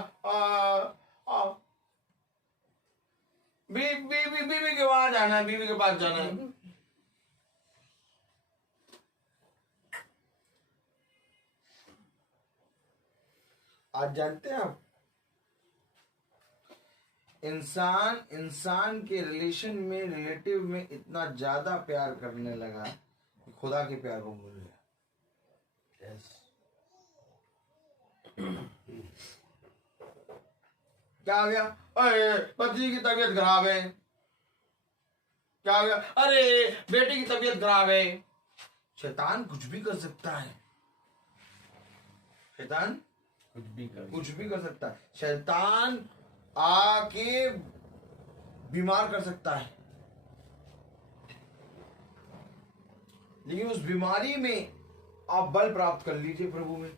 बीवी के वहां जाना है, बीवी के पास जाना है। आज जानते हैं आप, इंसान के रिलेटिव में इतना ज्यादा प्यार करने लगा कि खुदा के प्यार को भूल गया। क्या हो गया? अरे पत्नी की तबीयत खराब है। क्या हो गया? अरे बेटी की तबीयत खराब है। शैतान कुछ भी कर सकता है। शैतान कुछ भी कर सकता है। शैतान आके बीमार कर सकता है, लेकिन उस बीमारी में आप बल प्राप्त कर लीजिए प्रभु में।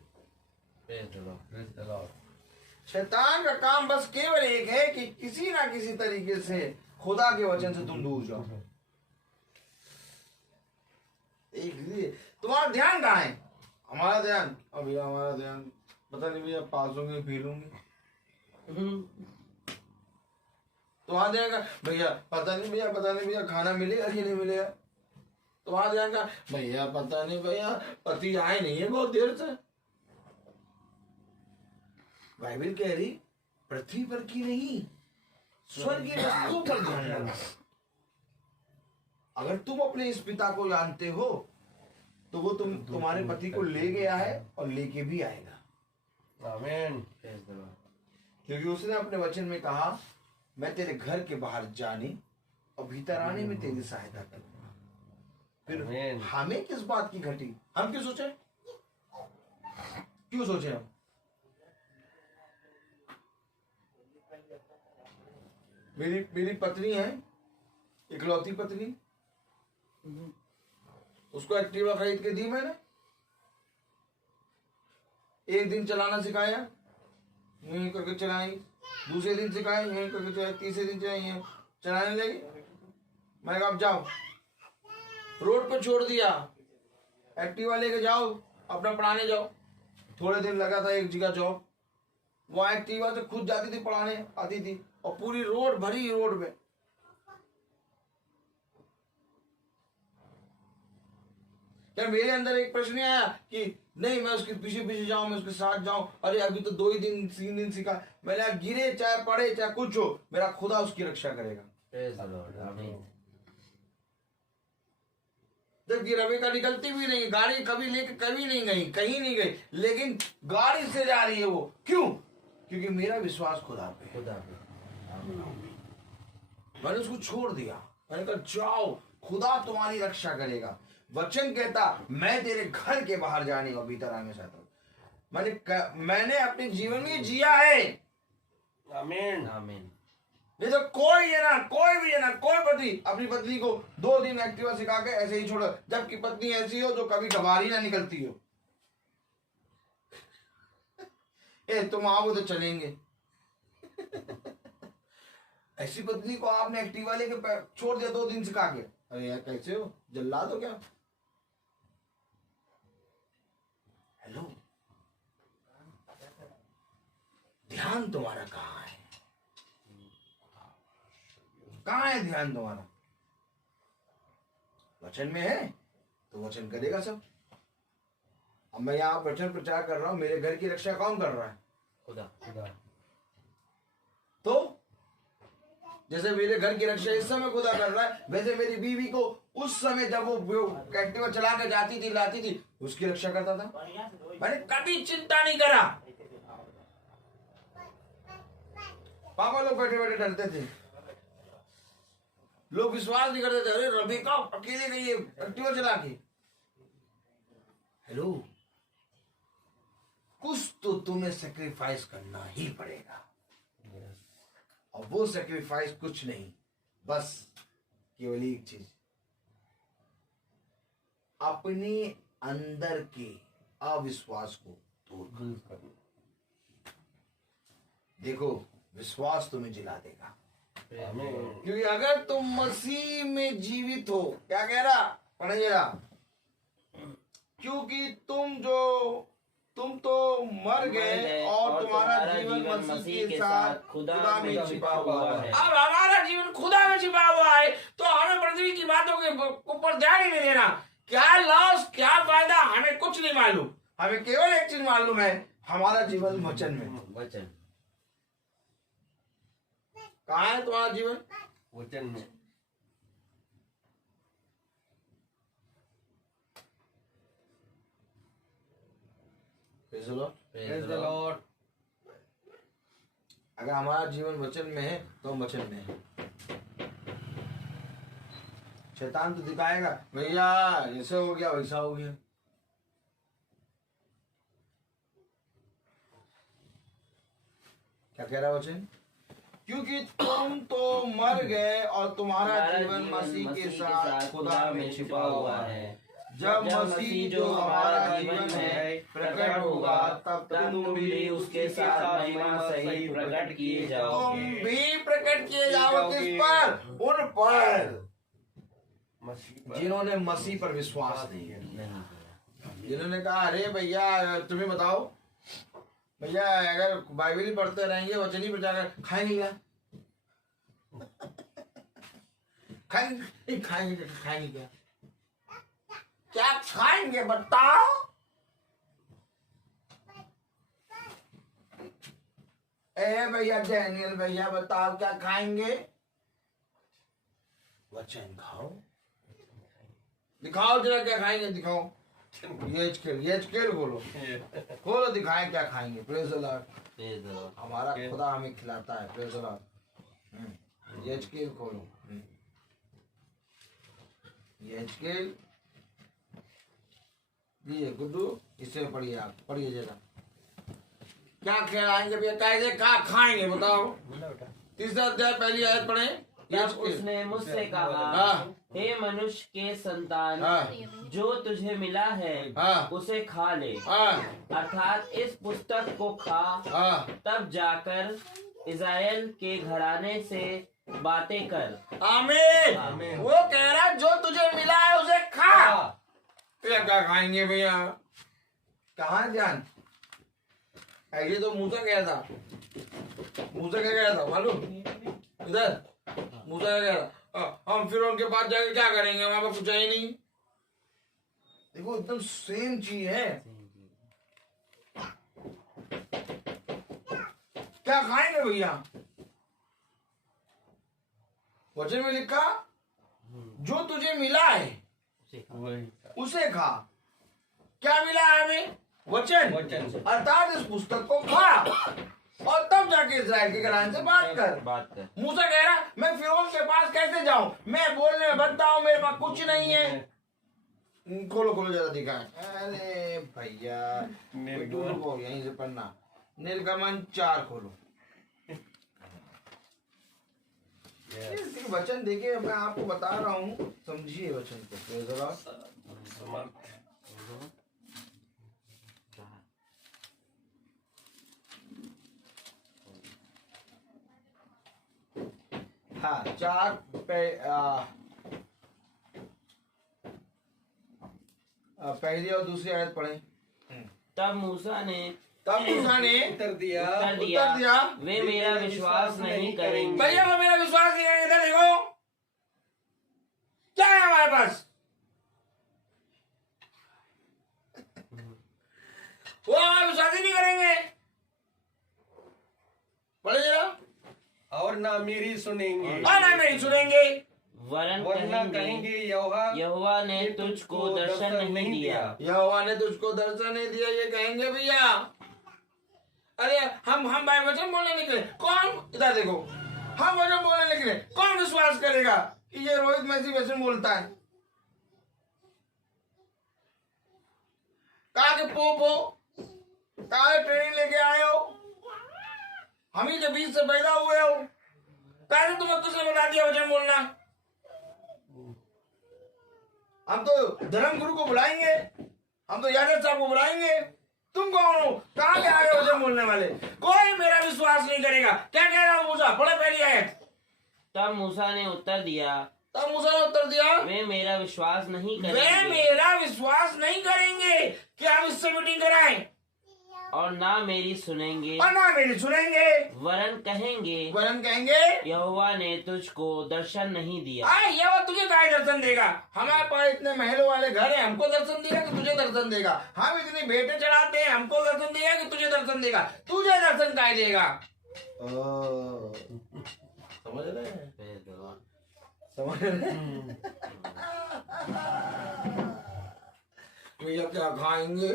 शैतान का काम बस केवल एक है कि किसी ना किसी तरीके से खुदा के वचन से तुम दूर जाओ। एक तुम्हारा ध्यान कहाँ है? हमारा ध्यान, अब भैया हमारा ध्यान पता नहीं भैया पास होंगे फील होंगे। तुम्हारा ध्यान का भैया पता नहीं भैया, पता नहीं भैया खाना मिलेगा कि नहीं मिलेगा। तुम्हारा ध्यान का भैया पता नहीं भैया पति आए नहीं है बहुत देर से। बाइबल कह रही पृथ्वी पर की नहीं स्वर्ग की वस्तुओं पर ध्यान डालो। अगर तुम अपने इस पिता को जानते हो तो वो तुम्हारे पति को ले गया है और लेके भी आएगा। आमीन। क्योंकि उसने अपने वचन में कहा मैं तेरे घर के बाहर जाने और भीतर आने में तेरी सहायता करूंगा। फिर हमें किस बात की घटी? हम क्यों सोचे? क्यों सोचे हम? मेरी पत्नी है, इकलौती पत्नी, उसको एक्टिवा खरीद के दी मैंने। एक दिन चलाना सिखाया, यूं करके चलाई, दूसरे दिन सिखाया, यूं करके चलाई, तीसरे दिन चलाई, चलाने लगी। मैंने कहा अब जाओ, रोड पे छोड़ दिया, एक्टिवा लेके जाओ, अपना पढ़ाने जाओ। थोड़े दिन लगा था एक जगह जॉब, वहां एक्टिवा से खुद जाती थी पढ़ाने आती थी और पूरी रोड भरी रोड में। क्या मेरे अंदर एक प्रश्न आया कि नहीं मैं उसके पीछे पीछे जाऊं, मैं उसके साथ जाऊं? अरे अभी तो 2 ही दिन 3 दिन सिखा। मैंने गिरे चाहे पड़े चाहे कुछ हो, मेरा खुदा उसकी रक्षा करेगा। जबकि रविका निकलती भी नहीं, गाड़ी कभी लेके कभी नहीं गई, कहीं नहीं गई, लेकिन गाड़ी से जा रही है वो। क्यों? क्योंकि मेरा विश्वास खुदा पे। मैंने उसको छोड़ दिया, मैंने कहा जाओ, खुदा तुम्हारी रक्षा करेगा। वचन कहता मैं तेरे घर के बाहर जाने और भीतर आने चाहता हूं। मैंने अपने जीवन में जिया है। आमीन। आमीन। नहीं तो कोई है ना, कोई भी है ना, कोई पति अपनी पत्नी को 2 दिन एक्टिवा सिखा के ऐसे ही छोड़, जबकि पत्नी ऐसी हो जो कभी घबारी ना निकलती हो। ए तुम आओगे तो चलेंगे। ऐसी पत्नी को आपने एक्टिवा लेके छोड़ दिया 2 दिन सिखा के, अरे यार कैसे हो, जल्ला दो क्या? हेलो, ध्यान तुम्हारा कहाँ है? कहाँ है ध्यान तुम्हारा? वचन में है तो वचन करेगा सब। अब मैं यहाँ वचन प्रचार कर रहा हूं, मेरे घर की रक्षा कौन कर रहा है? खुदा। तो जैसे मेरे घर की रक्षा इस समय खुदा कर रहा है, वैसे मेरी बीवी को उस समय जब वो एक्टिवा चला कर जाती थी लाती थी, उसकी रक्षा करता था। मैंने कभी चिंता नहीं करा। पापा लोग बैठे बैठे डरते थे, लोग विश्वास नहीं करते थे। अरे रबिका अकेले गई है एक्टिवा चला के। हेलो, कुछ तो तुम्हें सेक्रीफाइस करना ही पड़ेगा। और वो सेक्रीफाइस कुछ नहीं, बस केवल एक चीज, अपने अंदर के अविश्वास को दूर करना। देखो विश्वास तुम्हें जिला देगा। क्योंकि अगर तुम मसीह में जीवित हो, क्या कह रहा पढ़ेगा, क्योंकि तुम तो मर गए और तुम्हारा जीवन मसीह के साथ खुदा में छिपा हुआ है। अब हमारा जीवन खुदा में छिपा हुआ है तो हमें पृथ्वी की बातों के ऊपर ध्यान ही नहीं देना। क्या लॉस क्या फायदा हमें कुछ नहीं मालूम। हमें केवल एक चीज मालूम है, हमारा जीवन वचन में। वचन कहाँ है तुम्हारा जीवन? वचन में। Praise the Lord. Praise the Lord. अगर हमारा जीवन वचन में है तो हम वचन में है। शैतान तो दिखाएगा भैया ऐसे हो गया वैसा हो गया। क्या कह रहा है वचन? क्योंकि तुम तो मर गए और तुम्हारा जीवन मसीह के साथ खुदा में छिपा हुआ है। जब मसीह जो हमारा जीवन है प्रकट होगा तब तुम भी उसके साथ महिमा सहित प्रकट किए जाओगे। तुम भी प्रकट किए जाओगे। किस पर? उन पर जिन्होंने मसीह पर विश्वास नहीं किया, नहीं जिन्होंने कहा अरे भैया तुम्हें बताओ भैया, अगर बाइबल ही पढ़ते रहेंगे, वचन ही प्रचार कर, खाएंगे क्या? खाएंगे क्या? क्या खाएंगे बताओ? ए भैया डैनियल भैया बताओ क्या खाएंगे? वचन खाओ, दिखाओ जरा क्या खाएंगे, दिखाओ। यजकेल खोलो दिखाएं क्या खाएंगे। Praise the Lord. हमारा खुदा हमें खिलाता है। Praise the Lord. यजकेल खोलो। यजकेल ये गुड्डू, इससे पढ़िए, आप पढ़िए जरा क्या खिलाएंगे भैया, कैसे खाएंगे बताओ। तीसरा अध्याय पहली आयत पढ़े। तब उसने मुझसे कहा, हाँ। हे मनुष्य के संतान, हाँ। जो तुझे मिला है हाँ। उसे खा ले, हाँ। अर्थात इस पुस्तक को खा, हाँ। तब जाकर इज़राइल के घराने से बातें कर। आमीन। आमीन। वो कह रहा है जो तुझे मिला है उसे खा। भैया क्या खाएंगे भैया? कहाँ जान? ऐसे तो मूसा कह रहा था। मूसा क्या कह रहा था मालूम? इधर मूसा क्या कह रहा था? हम फिर उनके पास जाके क्या करेंगे, वहां पर कुछ है ही नहीं। देखो एकदम सेम चीज है। क्या खाएंगे भैया? वचन में लिखा जो तुझे मिला है उसे खा। क्या मिला है हमें? वचन। अर्थात इस पुस्तक को खा और तब जाके इस्राएल के घराने से बात कर। मूसा कह रहा मैं फिरौन के पास कैसे जाऊं, मैं बोलने में बनता हूं, मेरे पास कुछ नहीं है। खोलो खोलो जरा दिखाएं। अरे भैया यहीं से पढ़ना। निर्गमन 4 खोलो। वचन देखिए, मैं आपको बता रहा हूँ, समझिए वचन को जरा। हाँ 4 पे पहली और दूसरी आयत पढ़े। तब मूसा ने उत्तर दिया वे मेरा विश्वास नहीं करेंगे। भैया वो मेरा विश्वास नहीं करेंगे। इधर देखो क्या है हमारे पास। वो हमारा विश्वास ही नहीं करेंगे। पढ़े जरा। और ना मेरी सुनेंगे, वरन कहेंगे यहोवा ने तुझको दर्शन नहीं दिया। यहोवा ने तुझको दर्शन नहीं दिया, ये कहेंगे भैया। अरे हम वचन बोलने निकले, कौन? इधर देखो, हम वचन बोलने निकले, कौन विश्वास करेगा कि ये रोहित मसीह वचन बोलता है? कहा कि पोपो कहा ट्रेनिंग लेके आए हो, हम ही के बीच से पैदा हुए हो, कहा तुम तुझसे बता दिया वचन बोलना। हम तो धर्म गुरु को बुलाएंगे, हम तो यादव साहब को बुलाएंगे। तुम कौन हो? कहाँ के आए वचन बोलने वाले? कोई मेरा विश्वास नहीं करेगा। क्या कह रहा मूसा? पढ़े पहली आयत। तब मूसा ने उत्तर दिया वे मेरा विश्वास नहीं करेंगे कि हम इससे मीटिंग कराएं और ना मेरी सुनेंगे, वरन कहेंगे यहोवा ने तुझको दर्शन नहीं दिया। यहोवा तुझे काहे दर्शन देगा? हमारे पास इतने महलों वाले घर हैं, हमको दर्शन देगा कि तुझे दर्शन देगा? हम इतनी भेंटें चढ़ाते हैं, हमको दर्शन देगा कि तुझे दर्शन देगा? तुझे दर्शन काहे देगा? समझ रहे हैं? भैया क्या खाएंगे?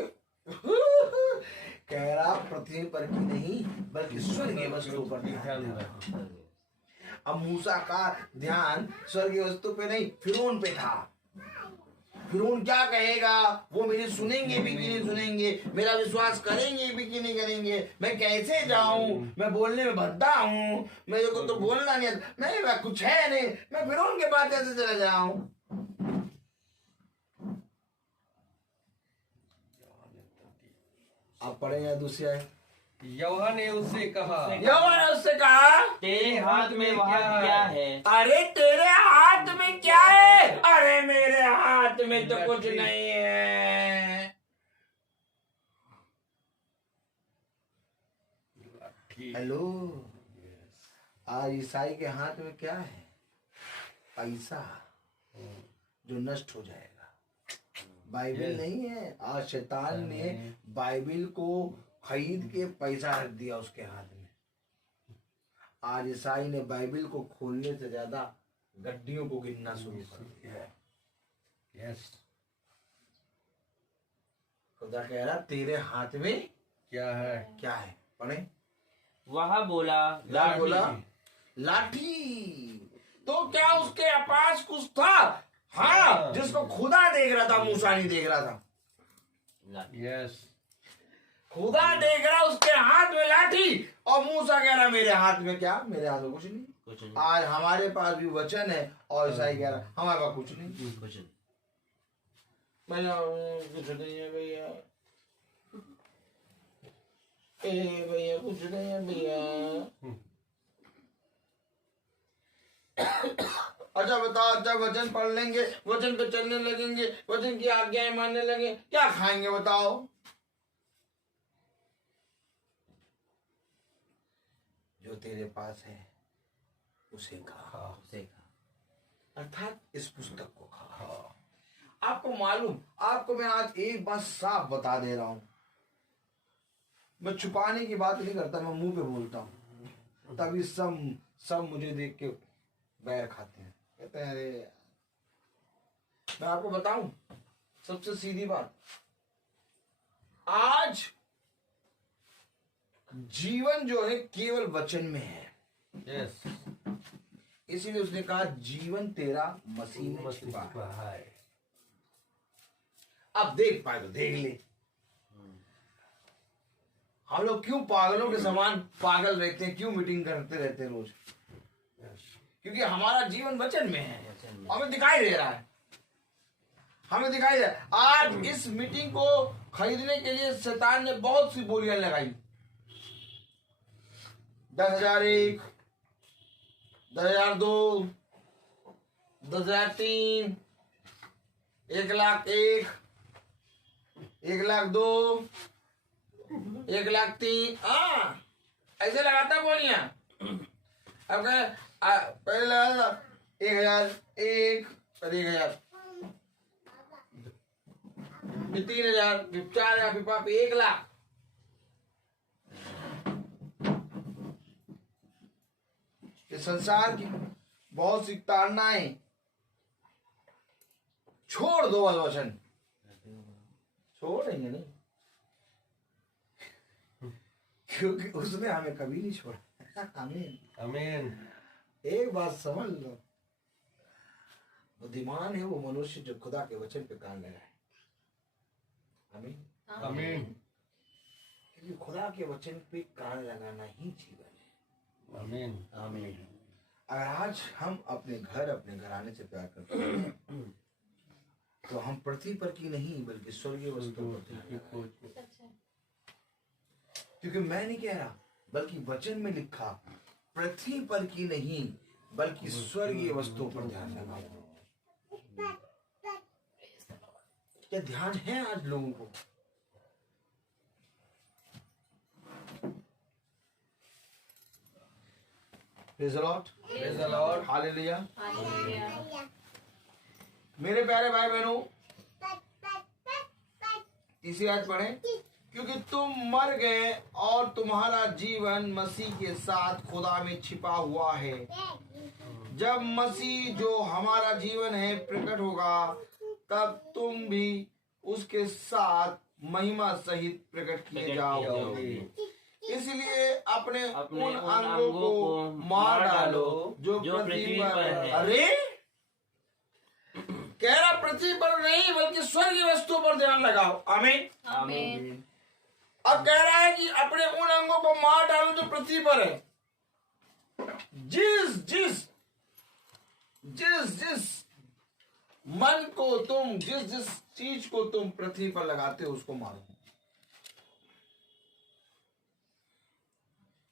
कह रहा पृथ्वी पर की नहीं बल्कि स्वर्गीय वस्तु पर ध्यान। अब मूसा का ध्यान स्वर्गीय वस्तु पे नहीं, फिरौन पे था। फिरौन क्या कहेगा? वो मेरी सुनेंगे भी कि नहीं सुनेंगे, मेरा विश्वास करेंगे भी कि नहीं करेंगे, मैं कैसे जाऊं, मैं बोलने में भद्दा हूं, मेरे को तो बोलना नहीं आता, मैं कुछ है नहीं, मैं फिरौन के पास कैसे चला जाऊं? आप पढ़ेंगे दूसरी आयत। यहोवा ने उससे कहा, यहोवा ने उससे कहा, तेरे हाथ में वह क्या है? अरे तेरे हाथ में क्या है? अरे मेरे हाथ में तो कुछ नहीं है। हेलो, आज ईसाई के हाथ में क्या है? पैसा, जो नष्ट हो जाएगा। बाइबल नहीं है। आज शैतान ने बाइबल को खरीद के पैसा रख दिया उसके हाथ में। आज ईसाई ने बाइबल को खोलने से ज्यादा गड्डियों को गिनना शुरू कर दिया है। यस, खुदा कह रहा तेरे हाथ में क्या है? क्या है? पढ़े। वह बोला, क्या बोला? लाठी। तो क्या उसके पास कुछ था? हाँ, जिसको खुदा देख रहा था, मूसा नहीं देख रहा था। यस, खुदा देख रहा उसके हाथ में लाठी, और मूसा कह रहा मेरे हाथ में क्या? मेरे हाथ में कुछ नहीं। आज हमारे पास भी वचन है और ईसाई कह रहा हमारे पास कुछ नहीं। भैया कुछ नहीं है भैया, भैया कुछ नहीं है भैया। अच्छा बताओ, अच्छा वचन पढ़ लेंगे, वचन पे चलने लगेंगे, वचन की आज्ञाएं मानने लगे, क्या खाएंगे बताओ? जो तेरे पास है उसे खा, उसे खा, अर्थात इस पुस्तक को खा। आपको मालूम, आपको मैं आज एक बात साफ बता दे रहा हूं। मैं छुपाने की बात नहीं करता, मैं मुंह पे बोलता हूं। तभी सब मुझे देख के बैर खाते हैं, कहते हैं अरे। मैं आपको बताऊं सबसे सीधी बात, आज जीवन जो है केवल वचन में है। यस, इसीलिए उसने कहा जीवन तेरा मसीह में छिपा है। अब देख पाए तो देख ले। हम लोग क्यों पागलों के समान पागल रहते हैं? क्यों मीटिंग करते रहते हैं रोज? क्योंकि हमारा जीवन वचन में है, हमें दिखाई दे रहा है, हमें दिखाई दे रहा है। आज इस मीटिंग को खरीदने के लिए शैतान ने बहुत सी बोलियां लगाई। 10,001, 10,002, 10,003, 1,01,001, 1,02,000, 1,03,000। हाँ, ऐसे लगाता बोलियां। अब पहले लगा 1,001, फिर 1,000, फिर 3,000, फिर 4,000, फिर 1,00,000। इस संसार की बहुत सी ताड़नाएं छोड़ दो। वचन छोड़ेंगे नहीं, क्योंकि उसने हमें कभी नहीं छोड़ा। आमीन, आमीन। एक बात समझ लो, बुद्धिमान है वो मनुष्य जो खुदा के वचन पे कान लगाए। आमीन, आमीन, क्योंकि खुदा के वचन पे कान लगाना ही जीवन है। आमीन, आमीन। अगर आज हम अपने घर, अपने घराने से प्यार करते हैं तो हम पृथ्वी पर की नहीं बल्कि स्वर्गीय वस्तुओं पर ध्यान लगाएं। क्योंकि मैं नहीं कह रहा, बल्कि वचन में लिखा, पृथ्वी पर की नहीं बल्कि स्वर्गीय वस्तुओं पर ध्यान लगाओ। क्या ध्यान है आज लोगों को? Praise the Lord. Praise the Lord. Hallelujah. Hallelujah. मेरे प्यारे भाई बहनों, तीसरी आयत पढ़ें। क्योंकि तुम मर गए और तुम्हारा जीवन मसीह के साथ खुदा में छिपा हुआ है। जब मसीह जो हमारा जीवन है प्रकट होगा, तब तुम भी उसके साथ महिमा सहित प्रकट किए जाओगे। इसलिए अपने उन अंगों को मार डालो जो पृथ्वी पर है। अरे कह रहा पृथ्वी पर नहीं बल्कि स्वर्गीय वस्तुओं पर ध्यान लगाओ। आमीन, आमीन। अब कह रहा है कि अपने उन अंगों को मार डालो जो पृथ्वी पर है। जिस जिस जिस जिस मन को तुम, जिस जिस चीज को तुम पृथ्वी पर लगाते हो उसको मारो।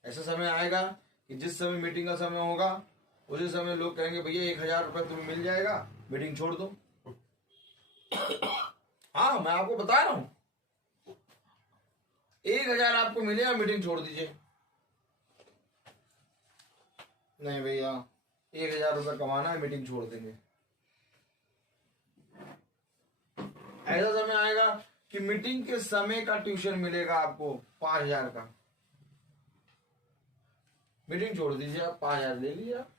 ऐसा समय आएगा कि जिस समय मीटिंग का समय होगा उसी समय लोग कहेंगे भैया 1000 रुपये तुम्हें मिल जाएगा, मीटिंग छोड़ दो। हाँ, मैं आपको बता रहा हूं, 1000 आपको मिलेगा, मीटिंग छोड़ दीजिए। नहीं भैया 1000 रुपये कमाना है, मीटिंग छोड़ देंगे। ऐसा समय आएगा कि मीटिंग के समय का ट्यूशन मिलेगा आपको 5000 का, मीटिंग छोड़ दीजिए, आप 5000 ले लीजिए। आप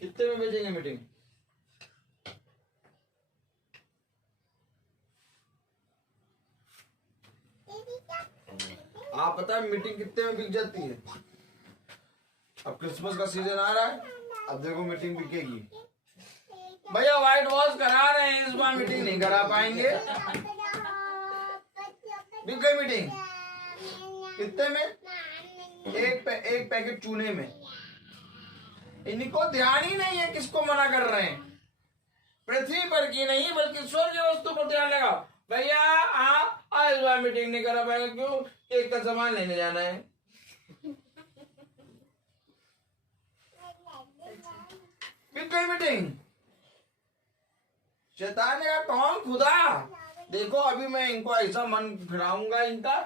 कितने में बेचेंगे मीटिंग? आप पता है मीटिंग कितने में बिक जाती है? अब क्रिसमस का सीजन आ रहा है, अब देखो मीटिंग बिकेगी। भैया व्हाइट वॉश करा रहे हैं, इस बार मीटिंग नहीं करा पाएंगे। बिक गई मीटिंग। कितने में? एक पैकेट चूने में। इनको ध्यान ही नहीं है किसको मना कर रहे हैं। पृथ्वी पर की नहीं बल्कि स्वर्ग वस्तु पर ध्यान लगा। भैया इस बार मीटिंग नहीं करा पाएंगे, क्यों? केक का सामान लेने जाना है। बिक गई मीटिंग। शैतान ने कहा कौन खुदा, देखो अभी मैं इनको ऐसा मन फिराऊंगा इनका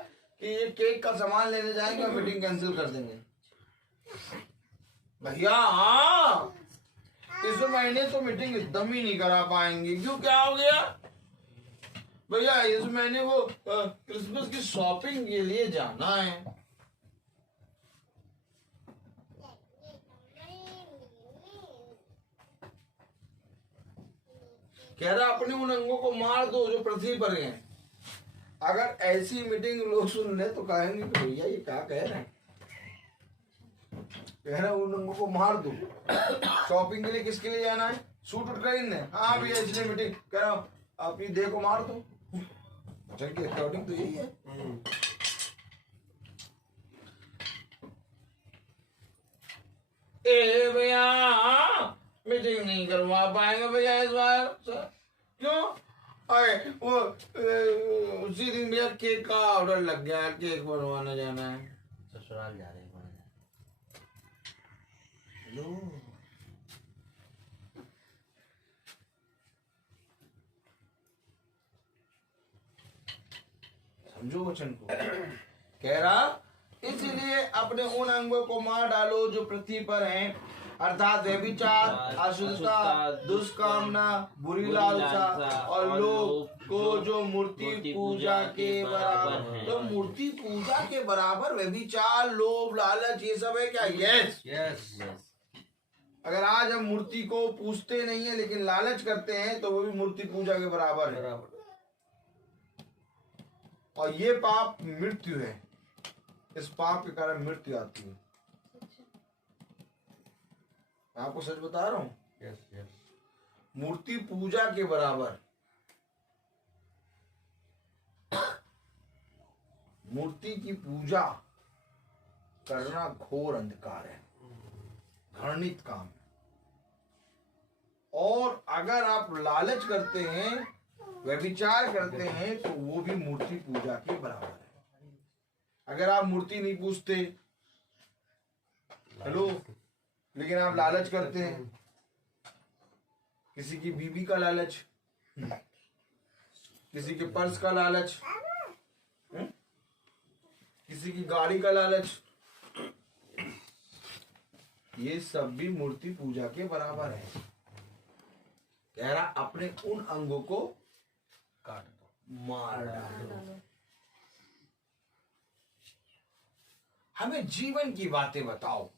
कि ये केक का सामान लेने जाएंगे और मीटिंग कैंसिल कर देंगे। भैया इस महीने तो मीटिंग एकदम ही नहीं करा पाएंगे। क्यों, क्या हो गया? भैया इस महीने वो क्रिसमस की शॉपिंग के लिए जाना है। कह रहा अपने उन अंगों को मार दो जो पृथ्वी पर हैं। अगर ऐसी मीटिंग लोग सुन ले तो कहेंगे कि भैया ये क्या कह रहे हैं। कह रहा उन अंगों को मार दो। शॉपिंग के लिए किसके लिए जाना है? सूट उठ खरीदने? हाँ भैया इसलिए मीटिंग कह रहा हूँ, अपनी देह को मार दो। चलिए अकॉर्डिंग तो यही है। ए भैया मीटिंग नहीं करवा पाएंगे भैया इस बार। क्यों? अरे वो उसी दिन भैया केक का ऑर्डर लग गया, केक बनवाने जाना है। ससुराल जा रहे हैं। समझो वचन को। कह रहा इसलिए अपने उन अंगों को मार डालो जो पृथ्वी पर हैं, अर्थात व्यभिचार, अशुद्धता, दुष्कामना, बुरी लालसा और लोग को जो मूर्ति पूजा के बराबर है। तो मूर्ति पूजा के बराबर व्यभिचार, लोभ, लालच ये सब है क्या? Yes yes. अगर आज हम मूर्ति को पूजते नहीं है लेकिन लालच करते हैं तो वो भी मूर्ति पूजा के बराबर है। और ये पाप मृत्यु है। इस पाप के कारण मृत्यु आती है। मैं आपको सच बता रहा हूं। Yes yes. मूर्ति पूजा के बराबर। मूर्ति की पूजा करना घोर अंधकार है, घृणित काम है। और अगर आप लालच करते हैं, व्यभिचार करते हैं तो वो भी मूर्ति पूजा के बराबर है। अगर आप मूर्ति नहीं पूजते, हेलो, लेकिन आप लालच करते हैं, किसी की बीबी का लालच, किसी के पर्स का लालच, किसी की गाड़ी का लालच, ये सब भी मूर्ति पूजा के बराबर है। कह रहा अपने उन अंगों को काट दो, मार डालो। हमें जीवन की बातें बताओ।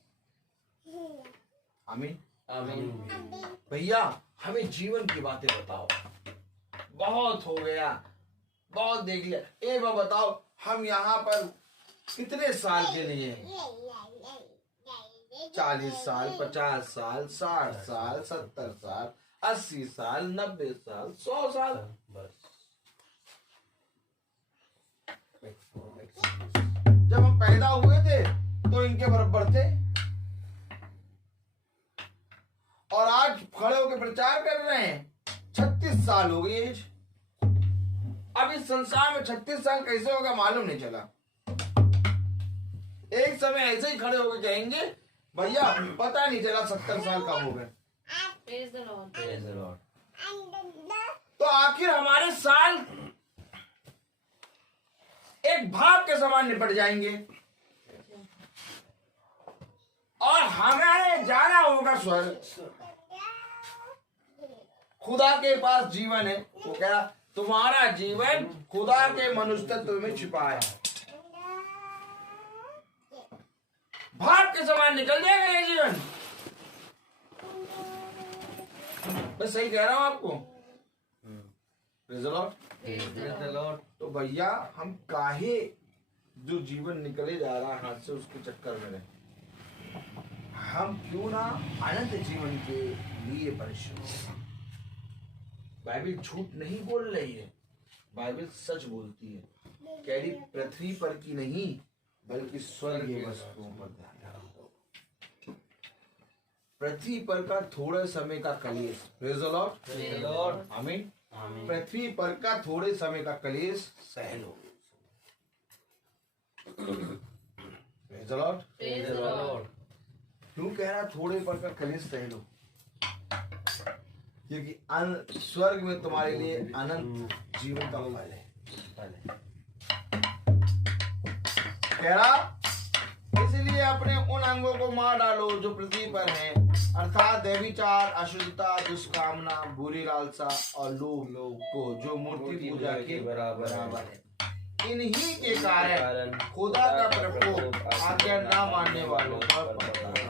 आमीन आमीन। भैया हमें जीवन की बातें बताओ। बहुत हो गया, बहुत देख लिया। एक बार बताओ, हम यहाँ पर कितने साल के लिए? 40 साल, 50 साल, 60 साल, 70 साल, 80 साल, 90 साल, 100 साल। जब हम पैदा हुए थे तो इनके बराबर थे, और आज खड़े होकर प्रचार कर रहे हैं। 36 साल हो गई एज। अब इस संसार में 36 साल कैसे होगा मालूम नहीं चला। एक समय ऐसे ही खड़े होकर कहेंगे भैया पता नहीं चला 70 साल का हो गए। Praise the Lord. Praise the Lord. तो आखिर हमारे साल एक भाप के समान निपट जाएंगे और हमें जाना होगा स्वर्ग। खुदा के पास जीवन है। वो कह रहा तुम्हारा जीवन खुदा के मनुष्यत्व में छिपा है। भाप के समान निकल जाएगा ये जीवन। मैं सही कह रहा हूं आपको? Praise the Lord. Praise the Lord. तो भैया हम काहे जो जीवन निकले जा रहा है हाथ से उसके चक्कर में रहे। हम क्यों ना अनंत जीवन के लिए परिश्रम। बाइबल झूठ नहीं बोल रही है, बाइबल सच बोलती है। कह रही पृथ्वी पर की नहीं बल्कि स्वर्गीय वस्तुओं पर ध्यान दो। पृथ्वी पर का थोड़े समय का कलेश। Praise the Lord. Praise the Lord. आमीन। आमीन। पृथ्वी पर का थोड़े समय का कलेश सह लो। Praise the Lord. Praise the Lord. क्यों कह रहा थोड़े पर का कलेश सह लो? क्योंकि स्वर्ग में तुम्हारे लिए अनंत जीवन का फल है। कह रहा इसलिए अपने उन अंगों को मार डालो जो पृथ्वी पर हैं, अर्थात व्यभिचार, अशुद्धता, दुष्कामना, बुरी लालसा और लोभ को जो मूर्ति पूजा के बराबर है। इन्हीं के कारण खुदा का प्रकोप आज्ञा न मानने वालों पर पड़ता है।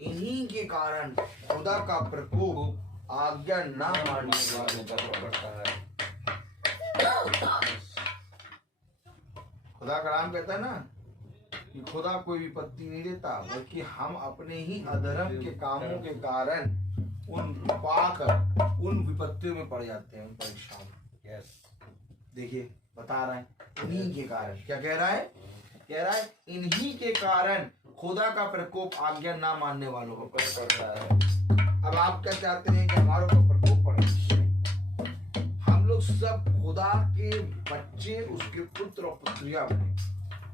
इन्हीं के कारण खुदा का प्रकोप आज्ञा न मानने वालों पर पड़ता है। खुदा का नाम कहता है ना कि खुदा कोई विपत्ति नहीं देता, बल्कि हम अपने ही अधर्म के कामों के कारण उन पाकर उन विपत्तियों में पड़ जाते हैं, उन परीक्षाओं में। Yes. देखिए बता रहा है इन्हीं के कारण। क्या कह रहा है? कह रहा है इन्हीं के कारण खुदा का प्रकोप आज्ञा ना मानने वालों को पड़ता है। अब आप क्या चाहते हैं कि हमारे ऊपर प्रकोप पड़े? हम लोग सब खुदा के बच्चे, उसके पुत्र और पुत्रियां बने,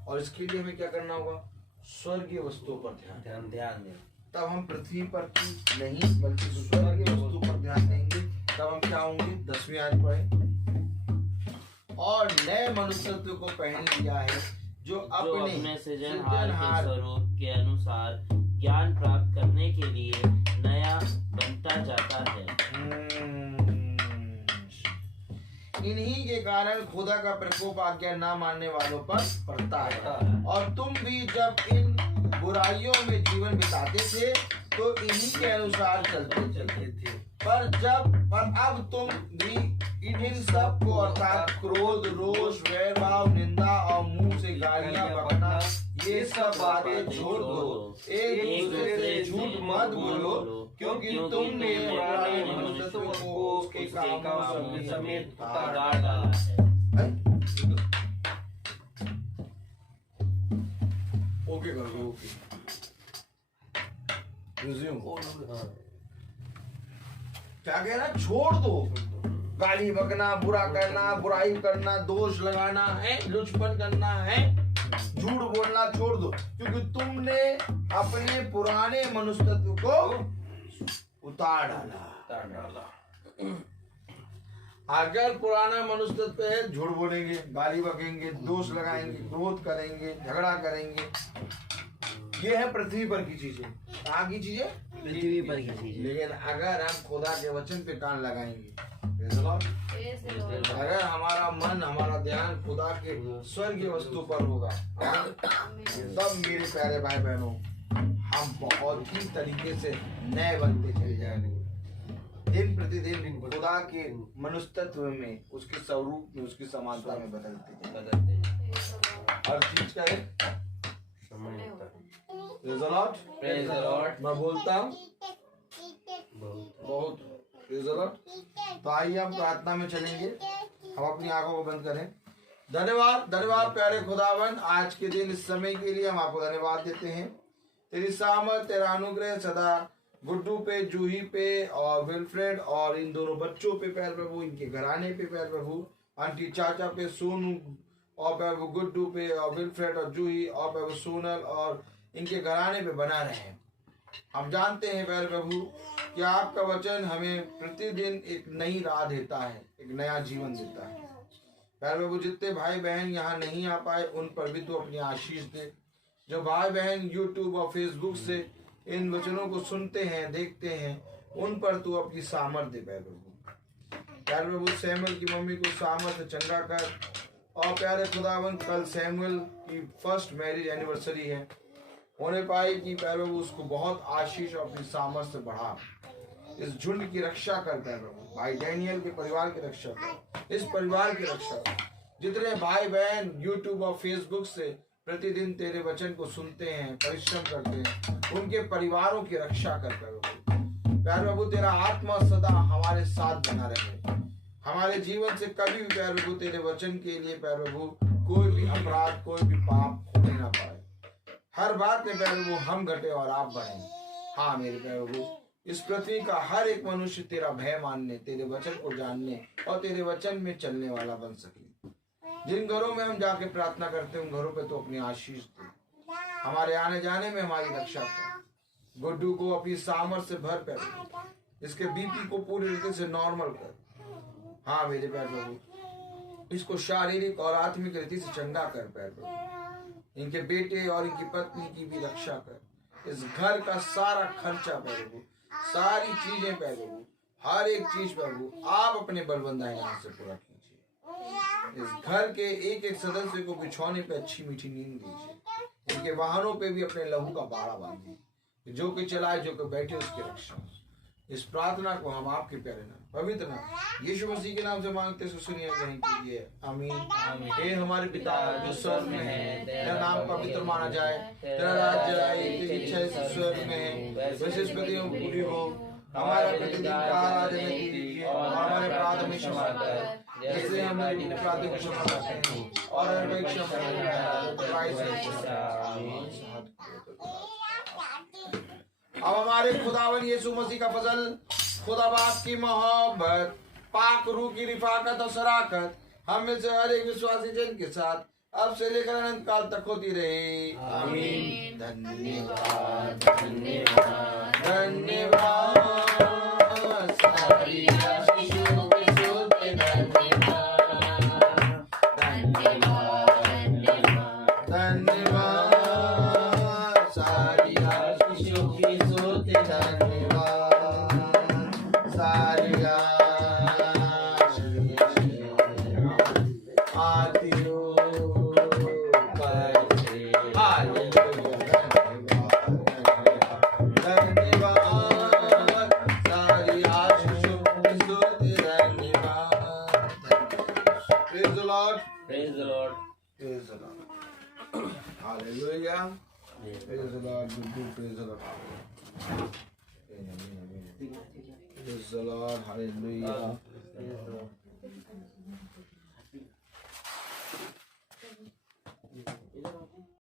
और इसके लिए हमें क्या करना होगा? स्वर्गीय वस्तुओं पर ध्यान दें। तब हम पृथ्वी पर की नहीं बल्कि स्वर्गीय वस्तु पर ध्यान देंगे। तब हम क्या होंगे? 10वीं आयत पढ़े। और नए मनुष्यत्व को पहन लिया है जो अपने सृजनहार के स्वरूप के अनुसार ज्ञान प्राप्त करने के लिए नया बनता जाता है। इन्हीं के कारण खुदा का प्रकोप आज्ञा ना मानने वालों पर पड़ता है। और तुम भी जब इन बुराइयों में जीवन बिताते थे तो इन्हीं के अनुसार चलते थे। पर अब तुम भी इन सब को अर्थात क्रोध, रोष, वैर भाव, निंदा और मुंह से गालियां बकना, ये सब बातें छोड़ दो। एक दूसरे से झूठ मत बोलो, क्योंकि तुमने पुराने मनुष्यत्व को उसके कामों समेत उतार डाला है। ओके कर दो। ओके क्या कह रहा? छोड़ दो। गाली बकना, बुरा करना, बुराई करना, दोष लगाना है, लुचपन करना है, झूठ बोलना छोड़ दो, क्योंकि तुमने अपने पुराने मनुष्यत्व को उतार डाला। अगर पुराना मनुष्यत्व है, झूठ बोलेंगे, गाली बकेंगे, दोष लगाएंगे, क्रोध करेंगे, झगड़ा करेंगे। ये है पृथ्वी पर की चीजें। कहाँ की चीजें? पृथ्वी पर की चीजें। लेकिन अगर हम खुदा के वचन पे कान लगाएंगे, अगर हमारा मन, हमारा ध्यान खुदा के स्वर्गीय वस्तु पर होगा, तब मेरे प्यारे भाई बहनों हम बहुत ही तरीके से नए बनते चले जाएंगे। दिन प्रतिदिन खुदा के मनुष्यत्व में, उसके स्वरूप में, उसकी समानता में बदलते हर चीज का है। Praise the Lord. Praise the Lord. मैं बोलता हूँ बहुत। Praise the Lord. तो आइए हम प्रार्थना में चलेंगे। हम अपनी आंखों को बंद करें। धन्यवाद प्यारे खुदावन, आज के दिन इस समय के लिए हम आपको धन्यवाद देते हैं। तेरी सामर्थ, तेरा अनुग्रह सदा गुड्डू पे, जूही पे और विल्फ्रेड और इन दोनों बच्चों पे प्यार प्रभु, इनके घराने पे प्यार प्रभु, आंटी चाचा पे, सोनू और प्रभु गुड्डू पे और विल्फ्रेड और जूही और प्रभु सोनल और इनके घराने पे बना रहे। हम जानते हैं प्यारे प्रभु कि आपका वचन हमें प्रतिदिन एक नई राह देता है, एक नया जीवन देता है। प्यारे प्रभु जितने भाई बहन यहाँ नहीं आ पाए उन पर भी तू अपनी आशीष दे। जो भाई बहन यूट्यूब और फेसबुक से इन वचनों को सुनते हैं देखते हैं उन पर तू अपनी सामर्थ दे प्यारे प्रभु। प्यारे प्रभु सैमुअल की मम्मी को सामर्थ चंगा कर। और प्यारे खुदावन कल सैमुअल की फर्स्ट मैरिज एनिवर्सरी है, होने पाए कि प्यारे प्रभु उसको बहुत आशीष और अपनी सामर्थ से बढ़ा। इस झुंड की रक्षा कर प्यारे प्रभु, भाई डैनियल के परिवार की रक्षा कर, इस परिवार की रक्षा कर। जितने भाई बहन यूट्यूब और फेसबुक से प्रतिदिन तेरे वचन को सुनते हैं, परिश्रम करते हैं, उनके परिवारों की रक्षा कर प्यारे प्रभु। प्यारे प्रभु तेरा आत्मा सदा हमारे साथ बना रहे। हमारे जीवन से कभी भी प्यारे प्रभु तेरे वचन के लिए प्यारे प्रभु कोई भी अपराध कोई भी पाप होने ना पाए। हर बात में प्यारे प्रभु हम घटे और आप बढ़े। हाँ मेरे प्यारे प्रभु इस पृथ्वी का हर एक मनुष्य तेरा भय मानने, तेरे वचन को जानने और तेरे वचन में चलने वाला बन सके। जिन घरों में हम जाके प्रार्थना करते हैं उन घरों पे तो अपनी आशीष दे। हमारे आने जाने में हमारी रक्षा कर। गुड्डू को अपनी सामर्थ से भर कर, इसके बीपी को पूरी रीति से नॉर्मल कर। हाँ मेरे प्यारे प्रभु इसको शारीरिक और आत्मिक रीति से चंगा कर प्यारे प्रभु। इनके बेटे और इनकी पत्नी की भी रक्षा कर। इस घर का सारा खर्चा प्रभु, सारी चीजें प्रभु, हर एक चीज प्रभु आप अपने बलबंदा यहाँ से पूरा कीजिए। इस घर के एक एक सदस्य को बिछौने पे अच्छी मीठी नींद दीजिए। इनके वाहनों पे भी अपने लहू का बाड़ा बांधिए। जो कि चलाए जो कि बैठे उसकी रक्षा। इस प्रार्थना को हम आपके प्यारे नाम पवित्र नाम यीशु मसीह के नाम से मांगते सुनिए कहीं कीजिए आमीन। हे हमारे पिता जो स्वर्ग में है, तेरा नाम पवित्र माना जाए, तेरा राज्य आए, तेरी इच्छा स्वर्ग में है वैसे इस पृथ्वी में पूरी हो। हमारा प्रतिदिन का आहार हमें दीजिए और हमारे अपराध हमें क्षमा कर जैसे हम अपराधी को क्षमा करते हैं और हमें क्षमा अब हमारे खुदावन यीशु मसीह का फजल, खुदा बाप की मोहब्बत, पाक रूह की रिफाकत और शराकत हम में से हर एक विश्वासी जन के साथ अब से लेकर अनंत काल तक होती रहे आमीन। धन्यवाद धन्यवाद धन्यवाद सारी आशीषों के सोते धन्यवाद धन्यवाद धन्यवाद सारी आशीषों की सोते धन्यवाद सारी आती हो Praise the Lord. Praise the Lord. Hallelujah. Praise the Lord. Praise the Lord. Praise the Lord. Hallelujah.